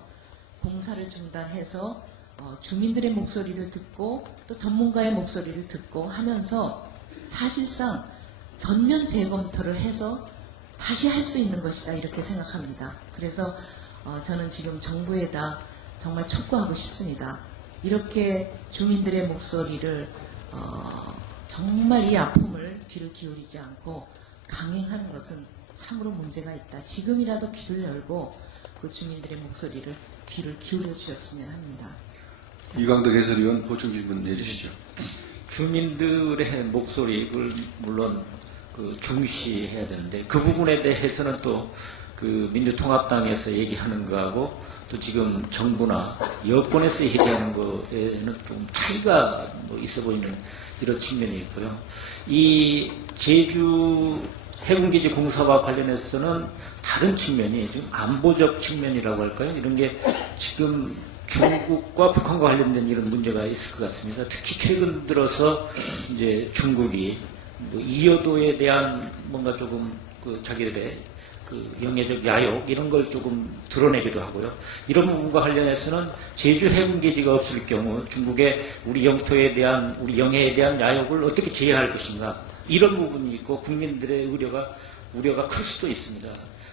공사를 중단해서 주민들의 목소리를 듣고 또 전문가의 목소리를 듣고 하면서 사실상 전면 재검토를 해서 다시 할 수 있는 것이다 이렇게 생각합니다. 그래서 저는 지금 정부에다 정말 촉구하고 싶습니다. 이렇게 주민들의 목소리를 정말 이 아픔을 귀를 기울이지 않고 강행하는 것은 참으로 문제가 있다. 지금이라도 귀를 열고 그 주민들의 목소리를 귀를 기울여 주셨으면 합니다. 이광덕 해설위원 보충 질문 내주시죠. 주민들의 목소리를 물론 중시해야 되는데 그 부분에 대해서는 또 그 민주통합당에서 얘기하는 거하고 또 지금 정부나 여권에서 얘기하는 거에는 좀 차이가 있어 보이는 이런 측면이 있고요. 이 제주 해군기지 공사와 관련해서는 다른 측면이 지금 안보적 측면이라고 할까요? 이런 게 지금 중국과 북한과 관련된 이런 문제가 있을 것 같습니다. 특히 최근 들어서 이제 중국이 이여도에 대한 뭔가 조금 자기들의 영해적 야욕 이런 걸 조금 드러내기도 하고요. 이런 부분과 관련해서는 제주 해군기지가 없을 경우 중국의 우리 영토에 대한 우리 영해에 대한 야욕을 어떻게 제어할 것인가 이런 부분이 있고 국민들의 우려가 클 수도 있습니다.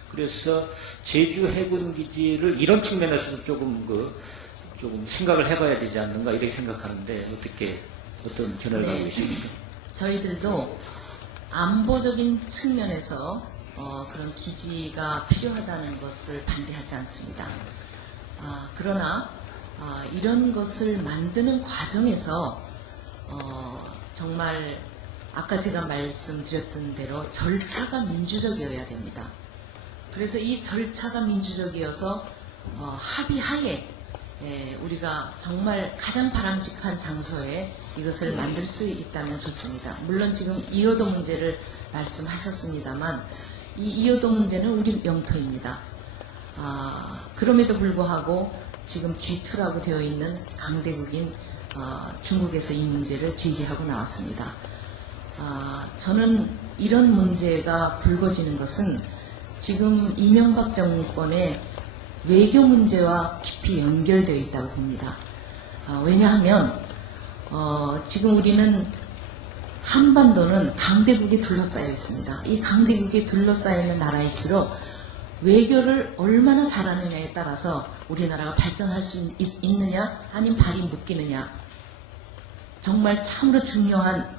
그래서 제주 해군기지를 이런 측면에서도 조금 생각을 해봐야 되지 않는가 이렇게 생각하는데 어떤 견해를 가지고 계십니까? 저희들도 안보적인 측면에서 그런 기지가 필요하다는 것을 반대하지 않습니다. 그러나 이런 것을 만드는 과정에서 정말 아까 제가 말씀드렸던 대로 절차가 민주적이어야 됩니다. 그래서 이 절차가 민주적이어서 합의하에 우리가 정말 가장 바람직한 장소에 이것을 만들 수 있다면 좋습니다. 물론 지금 이효도 문제를 말씀하셨습니다만 이 이효도 문제는 우리 영토입니다. 그럼에도 불구하고 지금 G2라고 되어 있는 강대국인 중국에서 이 문제를 제기하고 나왔습니다. 저는 이런 문제가 불거지는 것은 지금 이명박 정권의 외교 문제와 깊이 연결되어 있다고 봅니다. 왜냐하면 지금 우리는 한반도는 강대국에 둘러싸여 있습니다. 이 강대국에 둘러싸여 있는 나라일수록 외교를 얼마나 잘하느냐에 따라서 우리나라가 발전할 수 있느냐 아니면 발이 묶이느냐 정말 참으로 중요한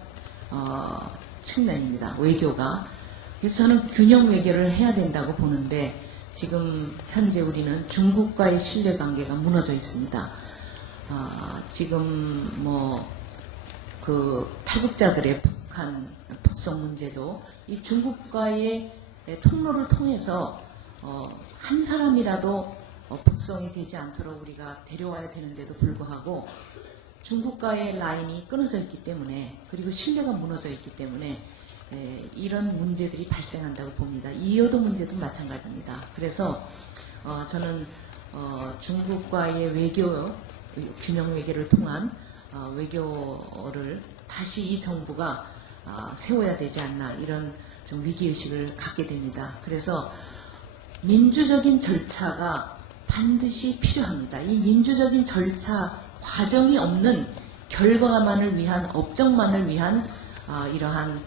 측면입니다. 외교가. 그래서 저는 균형 외교를 해야 된다고 보는데 지금 현재 우리는 중국과의 신뢰관계가 무너져 있습니다. 지금 그 탈북자들의 북송 문제도 이 중국과의 통로를 통해서 한 사람이라도 북송이 되지 않도록 우리가 데려와야 되는데도 불구하고 중국과의 라인이 끊어져 있기 때문에 그리고 신뢰가 무너져 있기 때문에 이런 문제들이 발생한다고 봅니다. 이효도 문제도 마찬가지입니다. 그래서 저는 중국과의 외교, 균형 외교를 통한 외교를 다시 이 정부가 세워야 되지 않나 이런 좀 위기의식을 갖게 됩니다. 그래서 민주적인 절차가 반드시 필요합니다. 이 민주적인 절차 과정이 없는 결과만을 위한 업적만을 위한 이러한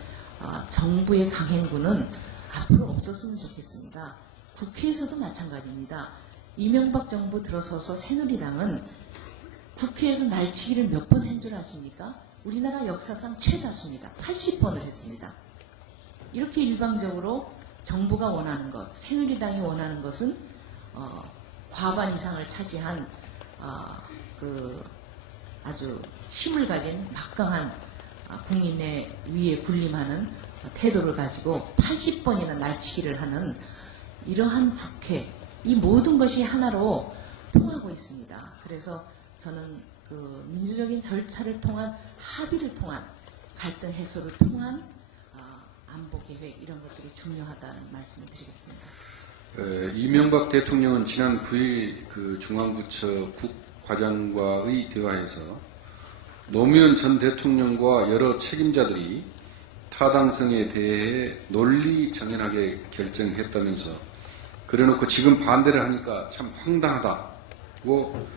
정부의 강행군은 앞으로 없었으면 좋겠습니다. 국회에서도 마찬가지입니다. 이명박 정부 들어서서 새누리당은 국회에서 날치기를 몇 번 한 줄 아십니까? 우리나라 역사상 최다수입니다. 80번을 했습니다. 이렇게 일방적으로 정부가 원하는 것, 새누리당이 원하는 것은 과반 이상을 차지한 그 아주 힘을 가진 막강한 국민의 위에 군림하는 태도를 가지고 80번이나 날치기를 하는 이러한 국회, 이 모든 것이 하나로 통하고 있습니다. 그래서 저는 그 민주적인 절차를 통한 합의를 통한 갈등 해소를 통한 안보 계획 이런 것들이 중요하다는 말씀을 드리겠습니다. 이명박 대통령은 지난 9일 그 중앙부처 국과장과의 대화에서 노무현 전 대통령과 여러 책임자들이 타당성에 대해 논리정연하게 결정했다면서 그래놓고 지금 반대를 하니까 참 황당하다고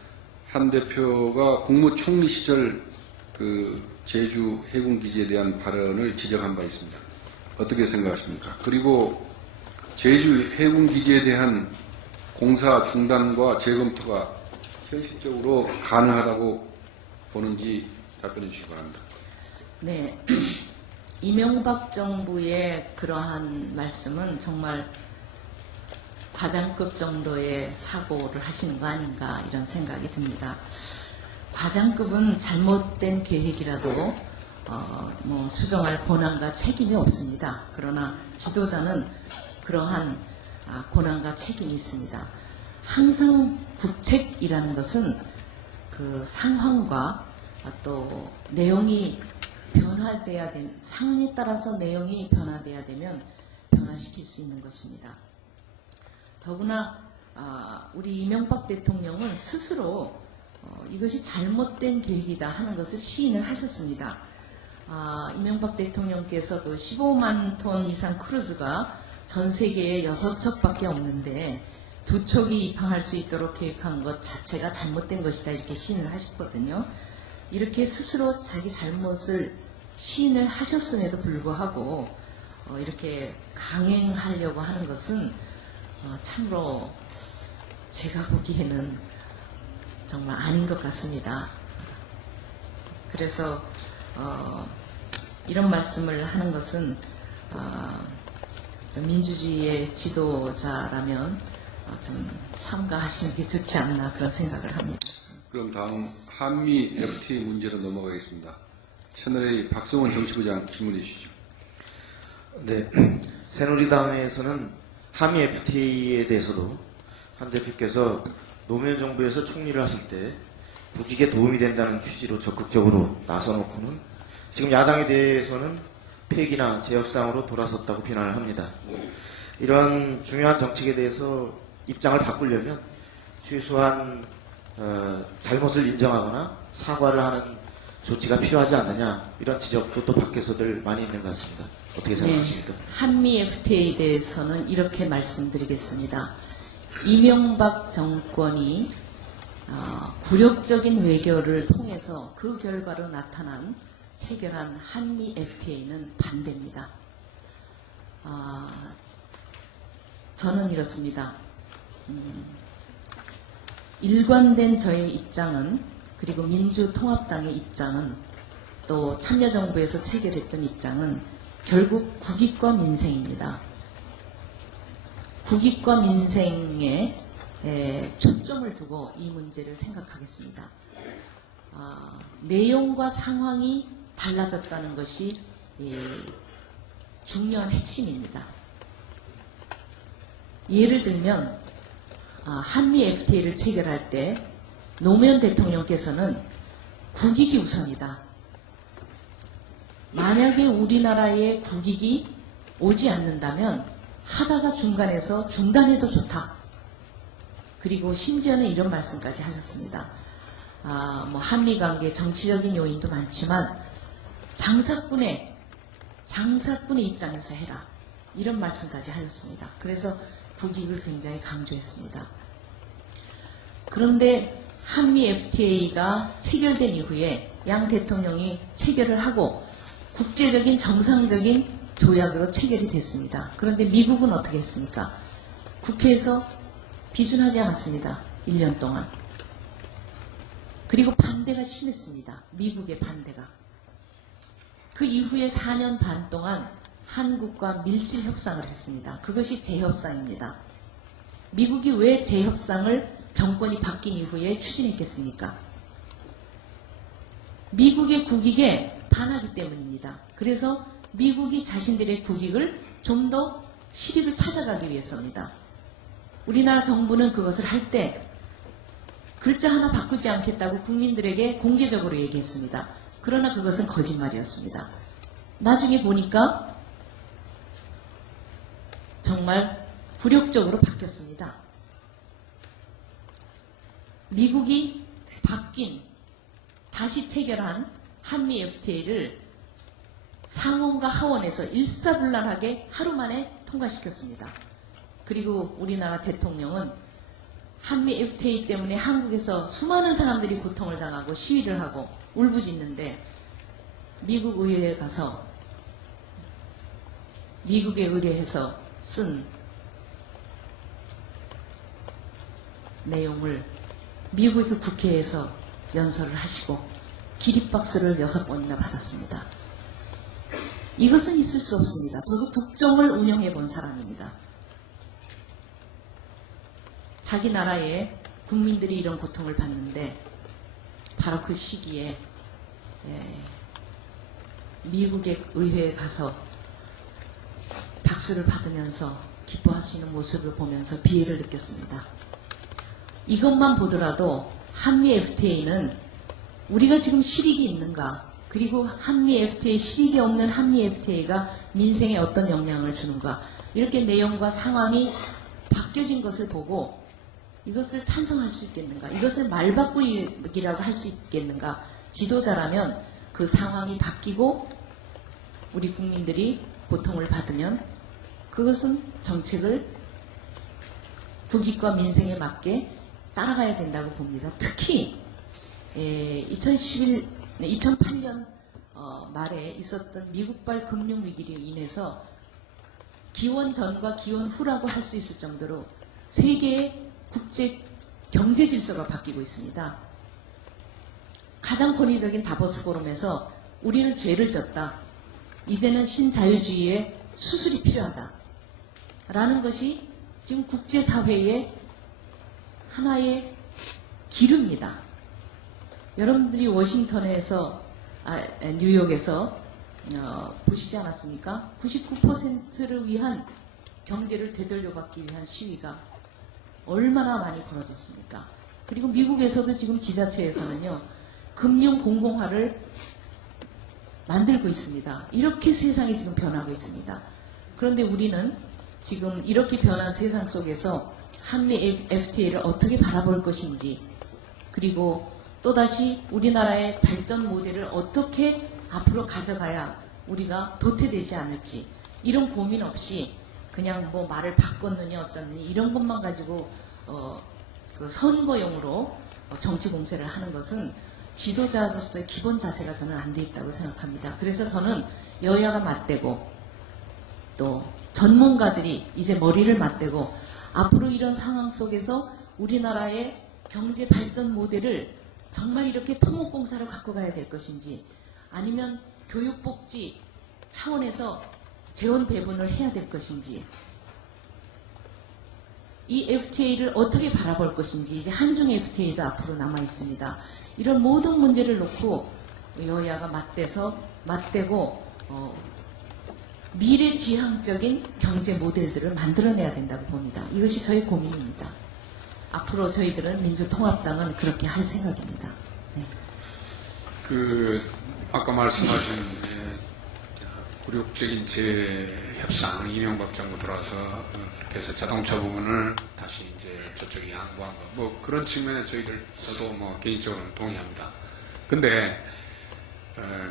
한 대표가 국무총리 시절 그 제주 해군기지에 대한 발언을 지적한 바 있습니다. 어떻게 생각하십니까? 그리고 제주 해군기지에 대한 공사 중단과 재검토가 현실적으로 가능하다고 보는지 답변해 주시기 바랍니다. 네, 이명박 정부의 그러한 말씀은 정말 과장급 정도의 사고를 하시는 거 아닌가 이런 생각이 듭니다. 과장급은 잘못된 계획이라도 수정할 권한과 책임이 없습니다. 그러나 지도자는 그러한 권한과 책임이 있습니다. 항상 국책이라는 것은 그 상황과 또 내용이 변화돼야 된 상황에 따라서 내용이 변화돼야 되면 변화시킬 수 있는 것입니다. 더구나 우리 이명박 대통령은 스스로 이것이 잘못된 계획이다 하는 것을 시인을 하셨습니다. 이명박 대통령께서 그 15만 톤 이상 크루즈가 전 세계에 6척밖에 없는데 2척이 입항할 수 있도록 계획한 것 자체가 잘못된 것이다 이렇게 시인을 하셨거든요. 이렇게 스스로 자기 잘못을 시인을 하셨음에도 불구하고 이렇게 강행하려고 하는 것은 참으로 제가 보기에는 정말 아닌 것 같습니다. 그래서 이런 말씀을 하는 것은 좀 민주주의의 지도자라면 좀 삼가하시는 게 좋지 않나 그런 생각을 합니다. 그럼 다음 한미 FTA 문제로 넘어가겠습니다. 채널A 박성원 정치부장 질문해 주시죠. 네, 새누리당에서는 한미 FTA에 대해서도 한 대표께서 노무현 정부에서 총리를 하실 때 국익에 도움이 된다는 취지로 적극적으로 나서놓고는 지금 야당에 대해서는 폐기나 재협상으로 돌아섰다고 비난을 합니다. 이런 중요한 정책에 대해서 입장을 바꾸려면 최소한 잘못을 인정하거나 사과를 하는 조치가 필요하지 않느냐, 이런 지적도 또 밖에서들 많이 있는 것 같습니다. 어떻게 생각하십니까? 한미 FTA에 대해서는 이렇게 말씀드리겠습니다. 이명박 정권이 굴욕적인 외교를 통해서 그 결과로 나타난 체결한 한미 FTA는 반대입니다. 저는 이렇습니다. 일관된 저의 입장은, 그리고 민주통합당의 입장은, 또 참여정부에서 체결했던 입장은 결국 국익과 민생입니다. 국익과 민생에 초점을 두고 이 문제를 생각하겠습니다. 내용과 상황이 달라졌다는 것이 중요한 핵심입니다. 예를 들면 한미 FTA를 체결할 때 노무현 대통령께서는 국익이 우선이다. 만약에 우리나라의 국익이 오지 않는다면 하다가 중간에서 중단해도 좋다. 그리고 심지어는 이런 말씀까지 하셨습니다. 한미 관계 정치적인 요인도 많지만 장사꾼의 입장에서 해라. 이런 말씀까지 하셨습니다. 그래서 국익을 굉장히 강조했습니다. 그런데 한미 FTA가 체결된 이후에 양 대통령이 체결을 하고 국제적인 정상적인 조약으로 체결이 됐습니다. 그런데 미국은 어떻게 했습니까? 국회에서 비준하지 않았습니다. 1년 동안. 그리고 반대가 심했습니다. 미국의 반대가. 그 이후에 4년 반 동안 한국과 밀실 협상을 했습니다. 그것이 재협상입니다. 미국이 왜 재협상을 정권이 바뀐 이후에 추진했겠습니까? 미국의 국익에 반하기 때문입니다. 그래서 미국이 자신들의 국익을 좀 더 실익을 찾아가기 위해서입니다. 우리나라 정부는 그것을 할 때 글자 하나 바꾸지 않겠다고 국민들에게 공개적으로 얘기했습니다. 그러나 그것은 거짓말이었습니다. 나중에 보니까 정말 굴욕적으로 바뀌었습니다. 미국이 바뀐, 다시 체결한 한미 FTA를 상원과 하원에서 일사불란하게 하루 만에 통과시켰습니다. 그리고 우리나라 대통령은 한미 FTA 때문에 한국에서 수많은 사람들이 고통을 당하고 시위를 하고 울부짖는데 미국 의회에 가서 미국에 의뢰해서 쓴 내용을 미국의 그 국회에서 연설을 하시고 기립박수를 6번이나 받았습니다. 이것은 있을 수 없습니다. 저도 국정을 운영해 본 사람입니다. 자기 나라의 국민들이 이런 고통을 받는데 바로 그 시기에 미국의 의회에 가서 박수를 받으면서 기뻐하시는 모습을 보면서 비애를 느꼈습니다. 이것만 보더라도 한미 FTA는 우리가 지금 실익이 있는가, 그리고 한미 FTA, 실익이 없는 한미 FTA가 민생에 어떤 영향을 주는가, 이렇게 내용과 상황이 바뀌어진 것을 보고 이것을 찬성할 수 있겠는가, 이것을 말바꾸기라고 할 수 있겠는가. 지도자라면 그 상황이 바뀌고 우리 국민들이 고통을 받으면 그것은 정책을 국익과 민생에 맞게 따라가야 된다고 봅니다. 특히 2008년 말에 있었던 미국발 금융위기로 인해서 기원 전과 기원 후라고 할 수 있을 정도로 세계의 국제 경제 질서가 바뀌고 있습니다. 가장 권위적인 다보스 포럼에서 우리는 죄를 졌다. 이제는 신자유주의의 수술이 필요하다. 라는 것이 지금 국제사회의 하나의 기류입니다. 여러분들이 워싱턴에서, 뉴욕에서 보시지 않았습니까? 99%를 위한 경제를 되돌려받기 위한 시위가 얼마나 많이 벌어졌습니까? 그리고 미국에서도 지금 지자체에서는요, 금융 공공화를 만들고 있습니다. 이렇게 세상이 지금 변하고 있습니다. 그런데 우리는 지금 이렇게 변한 세상 속에서 한미 FTA를 어떻게 바라볼 것인지, 그리고 또다시 우리나라의 발전 모델을 어떻게 앞으로 가져가야 우리가 도태되지 않을지, 이런 고민 없이 그냥 뭐 말을 바꿨느니 어쩌느니 이런 것만 가지고 그 선거용으로 정치 공세를 하는 것은 지도자로서의 기본 자세가 저는 안 돼 있다고 생각합니다. 그래서 저는 여야가 맞대고 또 전문가들이 이제 머리를 맞대고 앞으로 이런 상황 속에서 우리나라의 경제 발전 모델을 정말 이렇게 토목공사로 갖고 가야 될 것인지, 아니면 교육복지 차원에서 재원 배분을 해야 될 것인지, 이 FTA를 어떻게 바라볼 것인지, 이제 한중 FTA도 앞으로 남아 있습니다. 이런 모든 문제를 놓고 여야가 맞대고 미래지향적인 경제 모델들을 만들어내야 된다고 봅니다. 이것이 저의 고민입니다. 앞으로 저희들은 민주통합당은 그렇게 할 생각입니다. 네. 아까 말씀하신 굴욕적인 재협상, 이명박 정부 들어와서 그렇게 해서 자동차 부분을 다시 이제 저쪽이 양보한 거, 뭐 그런 측면에 저도 뭐 개인적으로는 동의합니다. 근데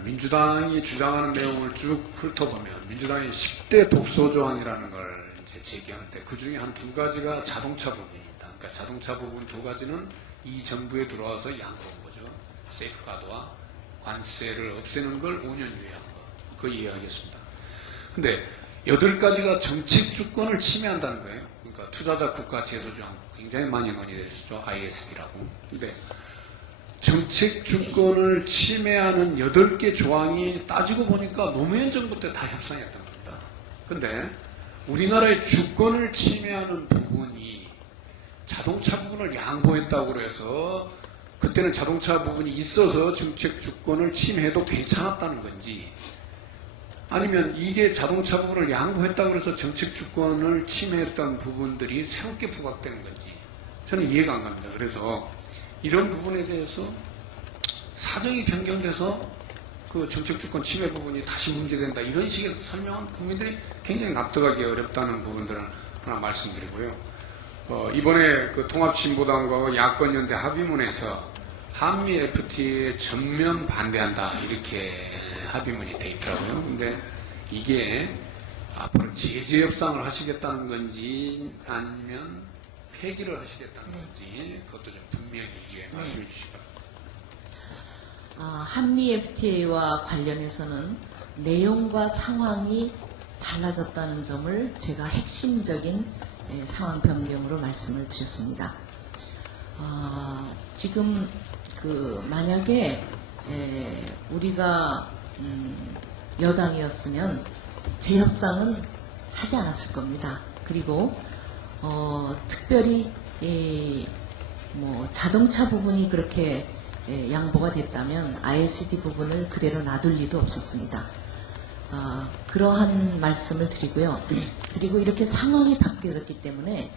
민주당이 주장하는 내용을 쭉 훑어보면 민주당이 10대 독소 조항이라는 걸 이제 제기하는데 그 중에 한 두 가지가 자동차 부분입니다. 그러니까 자동차 부분 두 가지는 이 정부에 들어와서 양보한 거죠. 세이프가드와 관세를 없애는 걸 5년 후에 한 거. 그 이해하겠습니다. 근데 8가지가 정책 주권을 침해한다는 거예요. 그러니까 투자자 국가 제소 조항 굉장히 많이 논의됐었죠. ISD라고. 근데 정책 주권을 침해하는 8개 조항이 따지고 보니까 노무현 정부 때 다 협상했던 겁니다. 근데 우리나라의 주권을 침해하는 부분이 자동차 부분을 양보했다고 그래서 그때는 자동차 부분이 있어서 정책 주권을 침해해도 괜찮았다는 건지, 아니면 이게 자동차 부분을 양보했다고 해서 정책 주권을 침해했던 부분들이 새롭게 부각되는 건지 저는 이해가 안 갑니다. 그래서 이런 부분에 대해서 사정이 변경돼서 그 정책 주권 침해 부분이 다시 문제된다, 이런 식의 설명은 국민들이 굉장히 납득하기 어렵다는 부분들을 하나 말씀드리고요. 이번에 그 통합진보당과 야권연대 합의문에서 한미 FTA에 전면 반대한다, 이렇게 합의문이 돼 있더라고요. 근데 이게 앞으로 제재 협상을 하시겠다는 건지 아니면 폐기를 하시겠다는 건지 그것도 좀 분명히 말씀해 주시기 바랍니다. 한미 FTA와 관련해서는 내용과 상황이 달라졌다는 점을 제가 핵심적인 상황 변경으로 말씀을 드렸습니다. 지금 만약에 우리가 여당이었으면 재협상은 하지 않았을 겁니다. 그리고 특별히 뭐 자동차 부분이 그렇게 양보가 됐다면 ISD 부분을 그대로 놔둘 리도 없었습니다. 그러한 말씀을 드리고요. 그리고 이렇게 상황이 바뀌어졌기 때문에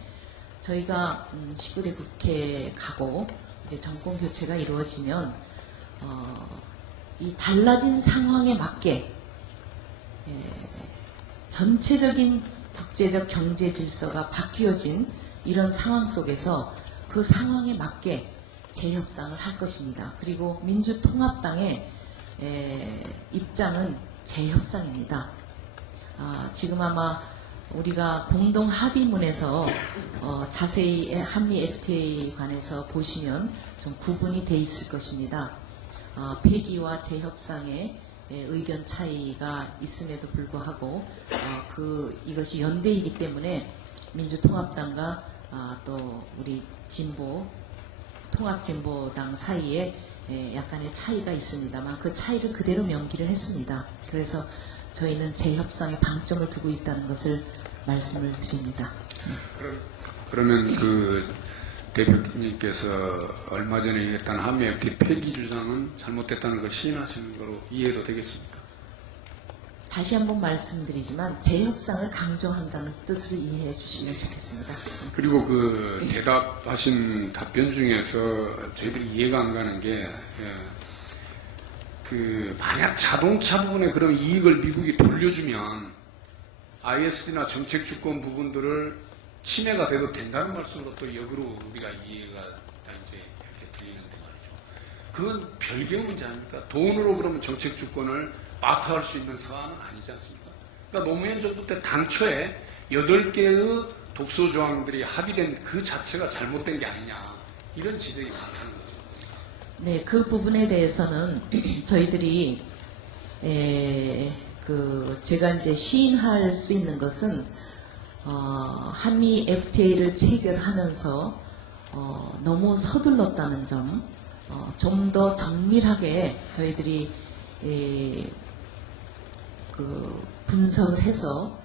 저희가 19대 국회에 가고 이제 정권 교체가 이루어지면 이 달라진 상황에 맞게 전체적인 국제적 경제 질서가 바뀌어진 이런 상황 속에서 그 상황에 맞게 재협상을 할 것입니다. 그리고 민주통합당의 입장은 재협상입니다. 지금 아마 우리가 공동 합의문에서 자세히 한미 FTA에 관해서 보시면 좀 구분이 돼 있을 것입니다. 폐기와 재협상의 의견 차이가 있음에도 불구하고 이것이 연대이기 때문에 민주통합당과 또 우리 통합진보당 사이에 약간의 차이가 있습니다만 그 차이를 그대로 명기를 했습니다. 그래서 저희는 재협상에 방점을 두고 있다는 것을 말씀을 드립니다. 그러면 대표님께서 얼마 전에 얘기했던 한미 FTA 폐기 주장은 잘못됐다는 걸 시인하시는 거로 이해도 되겠습니까? 다시 한번 말씀드리지만 재협상을 강조한다는 뜻으로 이해해 주시면 좋겠습니다. 그리고 그 대답하신 답변 중에서 저희들이 이해가 안 가는 게, 그 만약 자동차 부분에 그런 이익을 미국이 돌려주면 ISD나 정책 주권 부분들을 침해가 돼도 된다는 말씀으로 또 역으로 우리가 이해가 이제 이렇게 들리는데 말이죠. 그건 별개의 문제 아닙니까? 돈으로 그러면 정책 주권을 마타할 수 있는 사안은 아니지 않습니까? 그러니까 노무현 정부 때 당초에 8개의 독소 조항들이 합의된 그 자체가 잘못된 게 아니냐, 이런 지적이 많다는 거죠. 네, 그 부분에 대해서는 저희들이 제가 이제 시인할 수 있는 것은 한미 FTA를 체결하면서 너무 서둘렀다는 점, 좀 더 정밀하게 저희들이 분석을 해서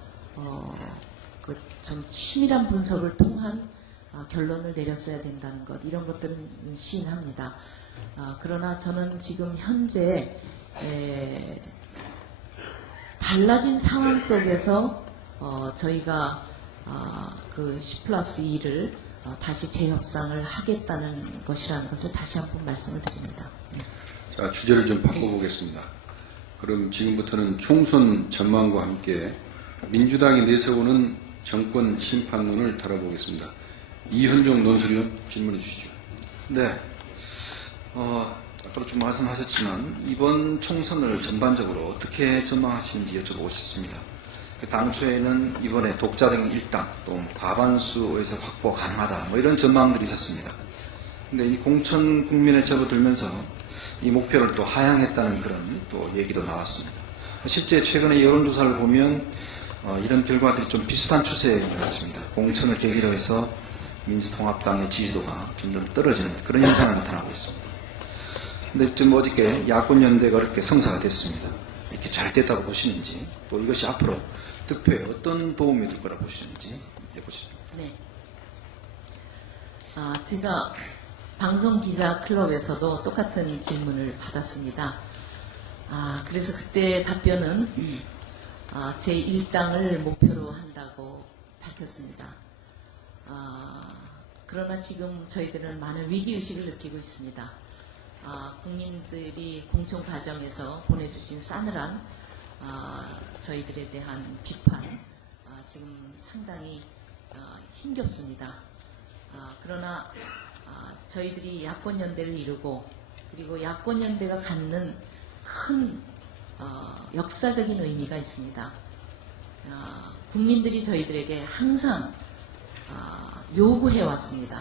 좀 치밀한 분석을 통한 결론을 내렸어야 된다는 것, 이런 것들은 시인합니다. 그러나 저는 지금 현재 달라진 상황 속에서 저희가 그 10+2를 다시 재협상을 하겠다는 것이라는 것을 다시 한번 말씀을 드립니다. 네. 자, 주제를 좀 바꿔보겠습니다. 그럼 지금부터는 총선 전망과 함께 민주당이 내세우는 정권 심판론을 다뤄보겠습니다. 이현종 논설위원 질문해 주시죠. 네. 아까도 좀 말씀하셨지만 이번 총선을 전반적으로 어떻게 전망하시는지 여쭤보고 싶습니다. 당초에는 이번에 독자적인 일당 또 과반수 의석 확보 가능하다, 뭐 이런 전망들이 있었습니다. 근데 이 공천 국면에 접어들면서 이 목표를 또 하향했다는 그런 또 얘기도 나왔습니다. 실제 최근에 여론조사를 보면 이런 결과들이 좀 비슷한 추세 같습니다. 공천을 계기로 해서 민주통합당의 지지도가 좀 더 떨어지는 그런 현상을 나타나고 있습니다. 근데 좀 어저께 야권연대가 그렇게 성사가 됐습니다. 이렇게 잘 됐다고 보시는지, 또 이것이 앞으로 득표에 어떤 도움이 될 거라 보시는지 여쭤보십니다. 네. 제가 방송기자 클럽에서도 똑같은 질문을 받았습니다. 그래서 그때 답변은 제 일당을 목표로 한다고 밝혔습니다. 그러나 지금 저희들은 많은 위기의식을 느끼고 있습니다. 국민들이 공청 과정에서 보내주신 싸늘한 저희들에 대한 비판, 지금 상당히 힘겹습니다. 그러나 저희들이 야권연대를 이루고, 그리고 야권연대가 갖는 큰 역사적인 의미가 있습니다. 국민들이 저희들에게 항상 요구해 왔습니다.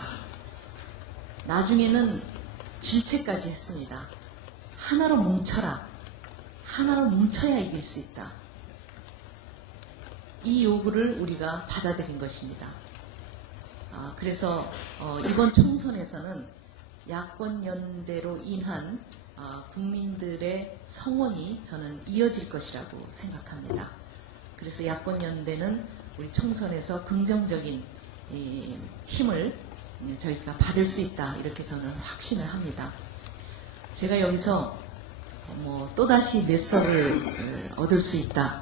나중에는 질책까지 했습니다. 하나로 뭉쳐라. 하나로 뭉쳐야 이길 수 있다. 이 요구를 우리가 받아들인 것입니다. 그래서 이번 총선에서는 야권연대로 인한 국민들의 성원이 저는 이어질 것이라고 생각합니다. 그래서 야권연대는 우리 총선에서 긍정적인 힘을 저희가 받을 수 있다, 이렇게 저는 확신을 합니다. 제가 여기서 또다시 몇 석을 얻을 수 있다,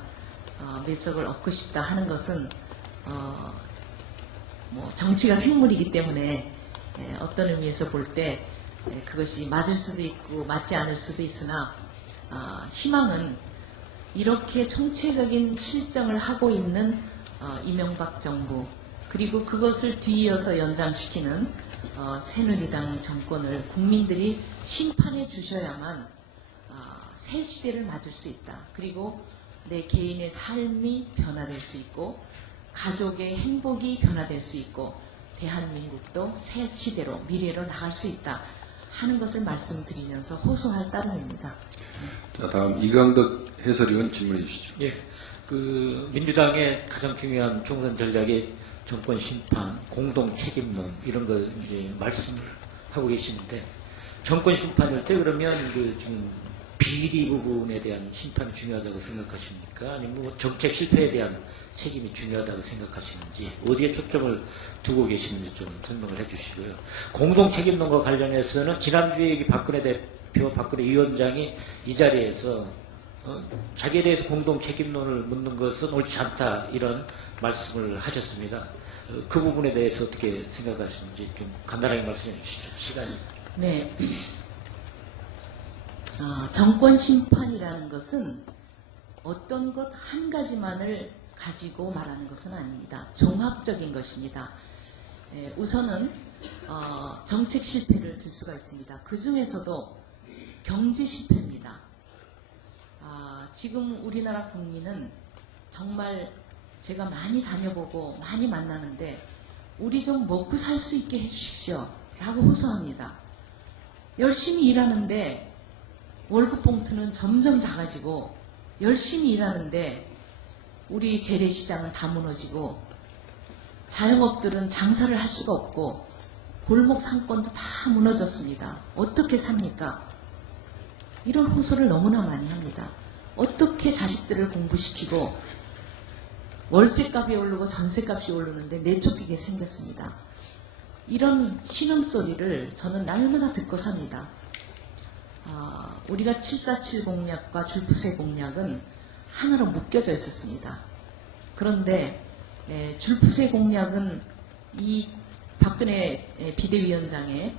몇 석을 얻고 싶다 하는 것은 정치가 생물이기 때문에 어떤 의미에서 볼 때 그것이 맞을 수도 있고 맞지 않을 수도 있으나, 희망은 이렇게 총체적인 실정을 하고 있는 이명박 정부, 그리고 그것을 뒤이어서 연장시키는 새누리당 정권을 국민들이 심판해 주셔야만 새 시대를 맞을 수 있다. 그리고 내 개인의 삶이 변화될 수 있고, 가족의 행복이 변화될 수 있고, 대한민국도 새 시대로, 미래로 나갈 수 있다 하는 것을 말씀드리면서 호소할 따름입니다. 자, 다음 이강덕 해설위원 질문해 주시죠. 예, 민주당의 가장 중요한 총선 전략이 정권 심판, 공동 책임론, 이런 걸 이제 말씀을 하고 계시는데, 정권 심판일 때 그러면 지금 비리 부분에 대한 심판이 중요하다고 생각하십니까? 아니면 정책 실패에 대한 책임이 중요하다고 생각하시는지, 어디에 초점을 두고 계시는지 좀 설명을 해 주시고요. 공동 책임론과 관련해서는 지난주에 박근혜 대표, 박근혜 위원장이 이 자리에서 자기에 대해서 공동 책임론을 묻는 것은 옳지 않다 이런 말씀을 하셨습니다. 그 부분에 대해서 어떻게 생각하시는지 좀 간단하게 말씀해 주시죠. 시간이. 네. 정권 심판이라는 것은 어떤 것 한 가지만을 가지고 말하는 것은 아닙니다. 종합적인 것입니다. 우선은 정책 실패를 들 수가 있습니다. 그 중에서도 경제 실패입니다. 지금 우리나라 국민은 정말 제가 많이 다녀보고 많이 만나는데 우리 좀 먹고 살 수 있게 해주십시오 라고 호소합니다. 열심히 일하는데 월급 봉투는 점점 작아지고 열심히 일하는데 우리 재래시장은 다 무너지고 자영업들은 장사를 할 수가 없고 골목 상권도 다 무너졌습니다. 어떻게 삽니까? 이런 호소를 너무나 많이 합니다. 어떻게 자식들을 공부시키고 월세값이 오르고 전세값이 오르는데 내쫓기게 생겼습니다. 이런 신음소리를 저는 날마다 듣고 삽니다. 우리가 747 공약과 줄푸세 공약은 하나로 묶여져 있었습니다. 그런데 줄푸세 공약은 이 박근혜 비대위원장의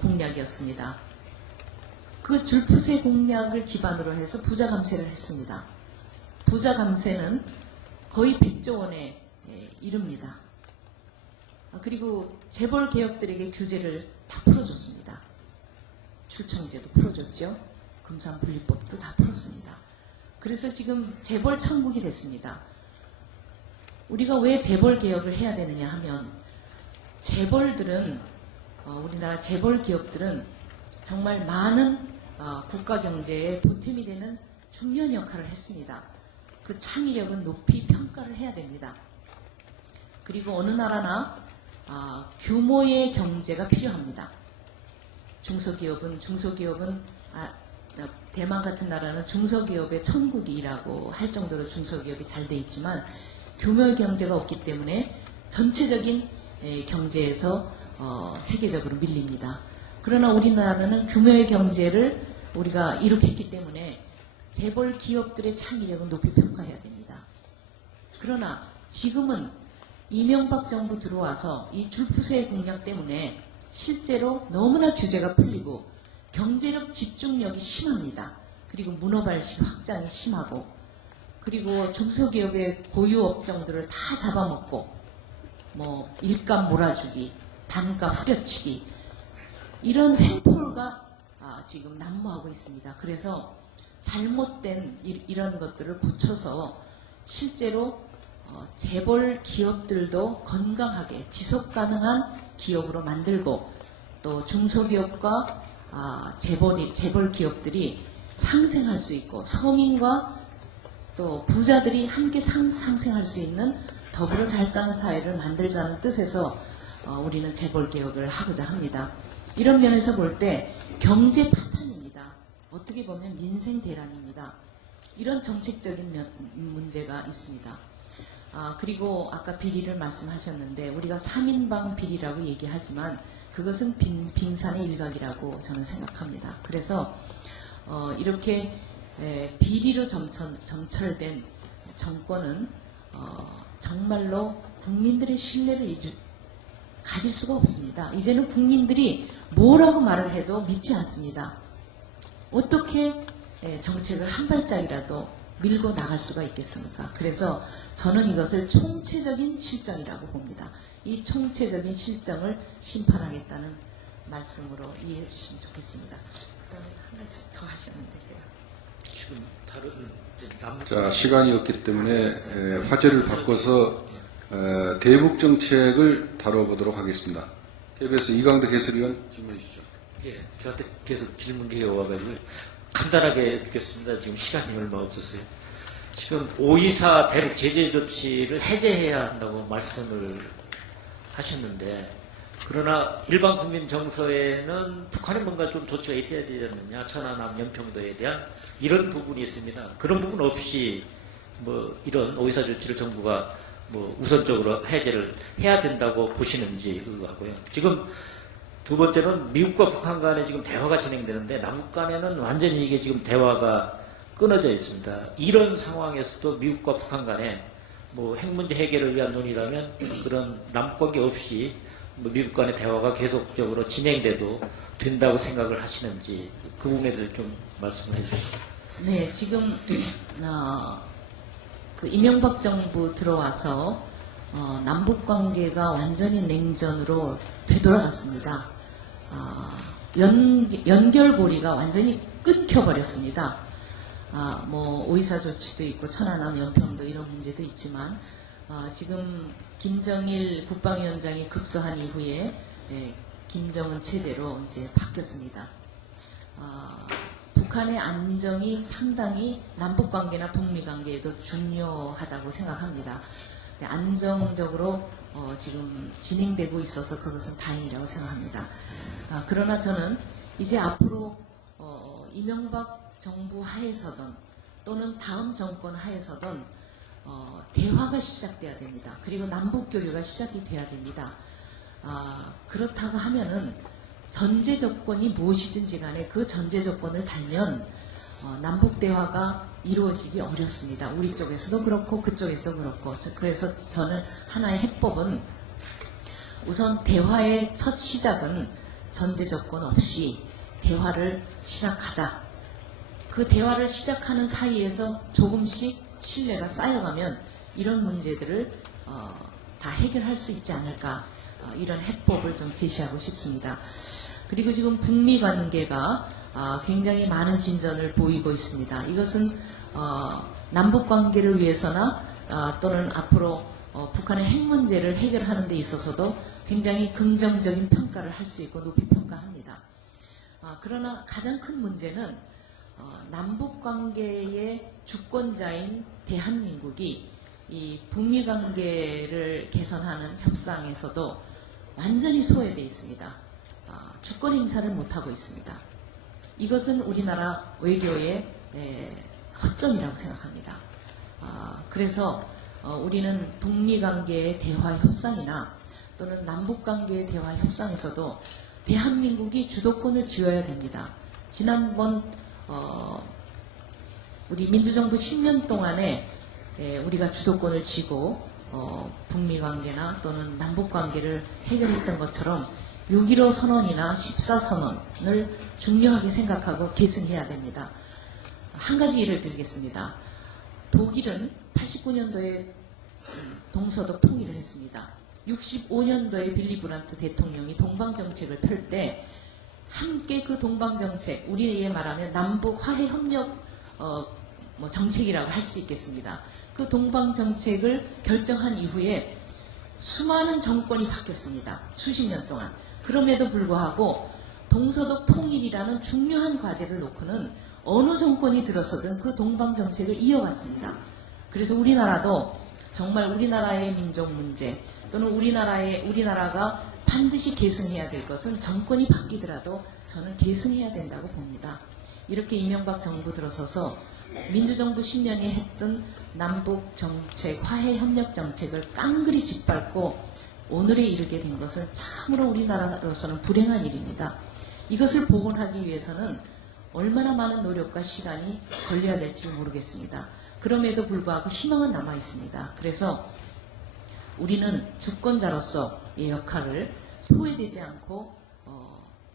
공약이었습니다. 그 줄푸세 공약을 기반으로 해서 부자 감세를 했습니다. 부자 감세는 거의 100조 원에 이릅니다. 그리고 재벌 개혁들에게 규제를 다 풀어줬습니다. 출청제도 풀어줬죠. 금산분리법도 다 풀었습니다. 그래서 지금 재벌 천국이 됐습니다. 우리가 왜 재벌 개혁을 해야 되느냐 하면 재벌들은 우리나라 재벌 기업들은 정말 많은 국가 경제에 보탬이 되는 중요한 역할을 했습니다. 그 창의력은 높이 평가를 해야 됩니다. 그리고 어느 나라나 규모의 경제가 필요합니다. 중소기업은 대만 같은 나라는 중소기업의 천국이라고 할 정도로 중소기업이 잘 돼 있지만 규모의 경제가 없기 때문에 전체적인 경제에서 세계적으로 밀립니다. 그러나 우리나라는 규모의 경제를 우리가 이룩했기 때문에 재벌 기업들의 창의력은 높이 평가해야 됩니다. 그러나 지금은 이명박 정부 들어와서 이 줄푸세 공약 때문에 실제로 너무나 규제가 풀리고 경제력 집중력이 심합니다. 그리고 문어발식 확장이 심하고 그리고 중소기업의 고유 업종들을 다 잡아먹고 뭐 일감 몰아주기, 단가 후려치기 이런 횡포가 지금 난무하고 있습니다. 그래서 잘못된 이런 것들을 고쳐서 실제로 재벌 기업들도 건강하게 지속가능한 기업으로 만들고 또 중소기업과 재벌 기업들이 상생할 수 있고 서민과 또 부자들이 함께 상생할 수 있는 더불어 잘 사는 사회를 만들자는 뜻에서 우리는 재벌 개혁을 하고자 합니다. 이런 면에서 볼 때 경제 파탄입니다. 어떻게 보면 민생 대란입니다. 이런 정책적인 문제가 있습니다. 그리고 아까 비리를 말씀하셨는데 우리가 3인방 비리라고 얘기하지만 그것은 빙산의 일각이라고 저는 생각합니다. 그래서 이렇게 비리로 점철된 정권은 정말로 국민들의 신뢰를 가질 수가 없습니다. 이제는 국민들이 뭐라고 말을 해도 믿지 않습니다. 어떻게 정책을 한 발짝이라도 밀고 나갈 수가 있겠습니까? 그래서 저는 이것을 총체적인 실정이라고 봅니다. 이 총체적인 실정을 심판하겠다는 말씀으로 이해해 주시면 좋겠습니다. 그 다음에 한 가지 더 하시는데 제가. 지금 다른 자, 시간이 없기 때문에 화제를 바꿔서 대북 정책을 다뤄보도록 하겠습니다. KBS 이광덕 해설위원 질문해 주시죠. 예, 저한테 계속 질문이 와가지고 간단하게 해주겠습니다. 지금 시간이 얼마 없었어요. 지금 524 대북 제재 조치를 해제해야 한다고 말씀을 하셨는데 그러나 일반 국민 정서에는 북한에 뭔가 좀 조치가 있어야 되지 않느냐, 천안함 연평도에 대한 이런 부분이 있습니다. 그런 부분 없이 뭐 이런 524 조치를 정부가 뭐 우선적으로 해제를 해야 된다고 보시는지 그거 하고요. 지금 두 번째는 미국과 북한 간에 지금 대화가 진행되는데 남북 간에는 완전히 이게 지금 대화가 끊어져 있습니다. 이런 상황에서도 미국과 북한 간에 뭐 핵 문제 해결을 위한 논의라면 그런 남관계 없이 뭐 미국 간의 대화가 계속적으로 진행돼도 된다고 생각을 하시는지 그 부분에 대해서 좀 말씀을 해주시죠. 네, 지금 그 이명박 정부 들어와서 남북 관계가 완전히 냉전으로 되돌아갔습니다. 연결고리가 완전히 끊겨버렸습니다. 뭐 오이사 조치도 있고 천안함 연평도 이런 문제도 있지만 지금 김정일 국방위원장이 급서한 이후에 김정은 체제로 이제 바뀌었습니다. 북한의 안정이 상당히 남북 관계나 북미 관계에도 중요하다고 생각합니다. 안정적으로 지금 진행되고 있어서 그것은 다행이라고 생각합니다. 그러나 저는 이제 앞으로 이명박 정부 하에서든 또는 다음 정권 하에서든 대화가 시작돼야 됩니다. 그리고 남북 교류가 시작이 돼야 됩니다. 그렇다고 하면은 전제 조건이 무엇이든지 간에 그 전제 조건을 달면 남북 대화가 이루어지기 어렵습니다. 우리 쪽에서도 그렇고 그쪽에서도 그렇고. 그래서 저는 하나의 해법은 우선 대화의 첫 시작은 전제 조건 없이 대화를 시작하자. 그 대화를 시작하는 사이에서 조금씩 신뢰가 쌓여가면 이런 문제들을 다 해결할 수 있지 않을까, 이런 해법을 좀 제시하고 싶습니다. 그리고 지금 북미 관계가 굉장히 많은 진전을 보이고 있습니다. 이것은 남북 관계를 위해서나 또는 앞으로 북한의 핵 문제를 해결하는 데 있어서도 굉장히 긍정적인 평가를 할 수 있고 높이 평가합니다. 그러나 가장 큰 문제는 남북 관계의 주권자인 대한민국이 이 북미 관계를 개선하는 협상에서도 완전히 소외되어 있습니다. 주권 행사를 못하고 있습니다. 이것은 우리나라 외교의 허점이라고 생각합니다. 그래서 우리는 북미 관계의 대화 협상이나 또는 남북 관계의 대화 협상에서도 대한민국이 주도권을 쥐어야 됩니다. 지난번 우리 민주정부 10년 동안에 우리가 주도권을 쥐고 북미 관계나 또는 남북 관계를 해결했던 것처럼 6.15 선언이나 14선언을 중요하게 생각하고 계승해야 됩니다. 한 가지 예를 들겠습니다. 독일은 89년도에 동서독 통일을 했습니다. 65년도에 빌리 브란트 대통령이 동방정책을 펼 때 함께 그 동방정책, 우리에 말하면 남북 화해협력 정책이라고 할 수 있겠습니다. 그 동방정책을 결정한 이후에 수많은 정권이 바뀌었습니다. 수십 년 동안. 그럼에도 불구하고 동서독 통일이라는 중요한 과제를 놓고는 어느 정권이 들어서든 그 동방정책을 이어갔습니다. 그래서 우리나라도 정말 우리나라의 민족 문제 또는 우리나라가 반드시 계승해야 될 것은 정권이 바뀌더라도 저는 계승해야 된다고 봅니다. 이렇게 이명박 정부 들어서서 민주정부 10년이 했던 남북 정책, 화해 협력 정책을 깡그리 짓밟고 오늘에 이르게 된 것은 참으로 우리나라로서는 불행한 일입니다. 이것을 복원하기 위해서는 얼마나 많은 노력과 시간이 걸려야 될지 모르겠습니다. 그럼에도 불구하고 희망은 남아 있습니다. 그래서 우리는 주권자로서의 역할을 소외되지 않고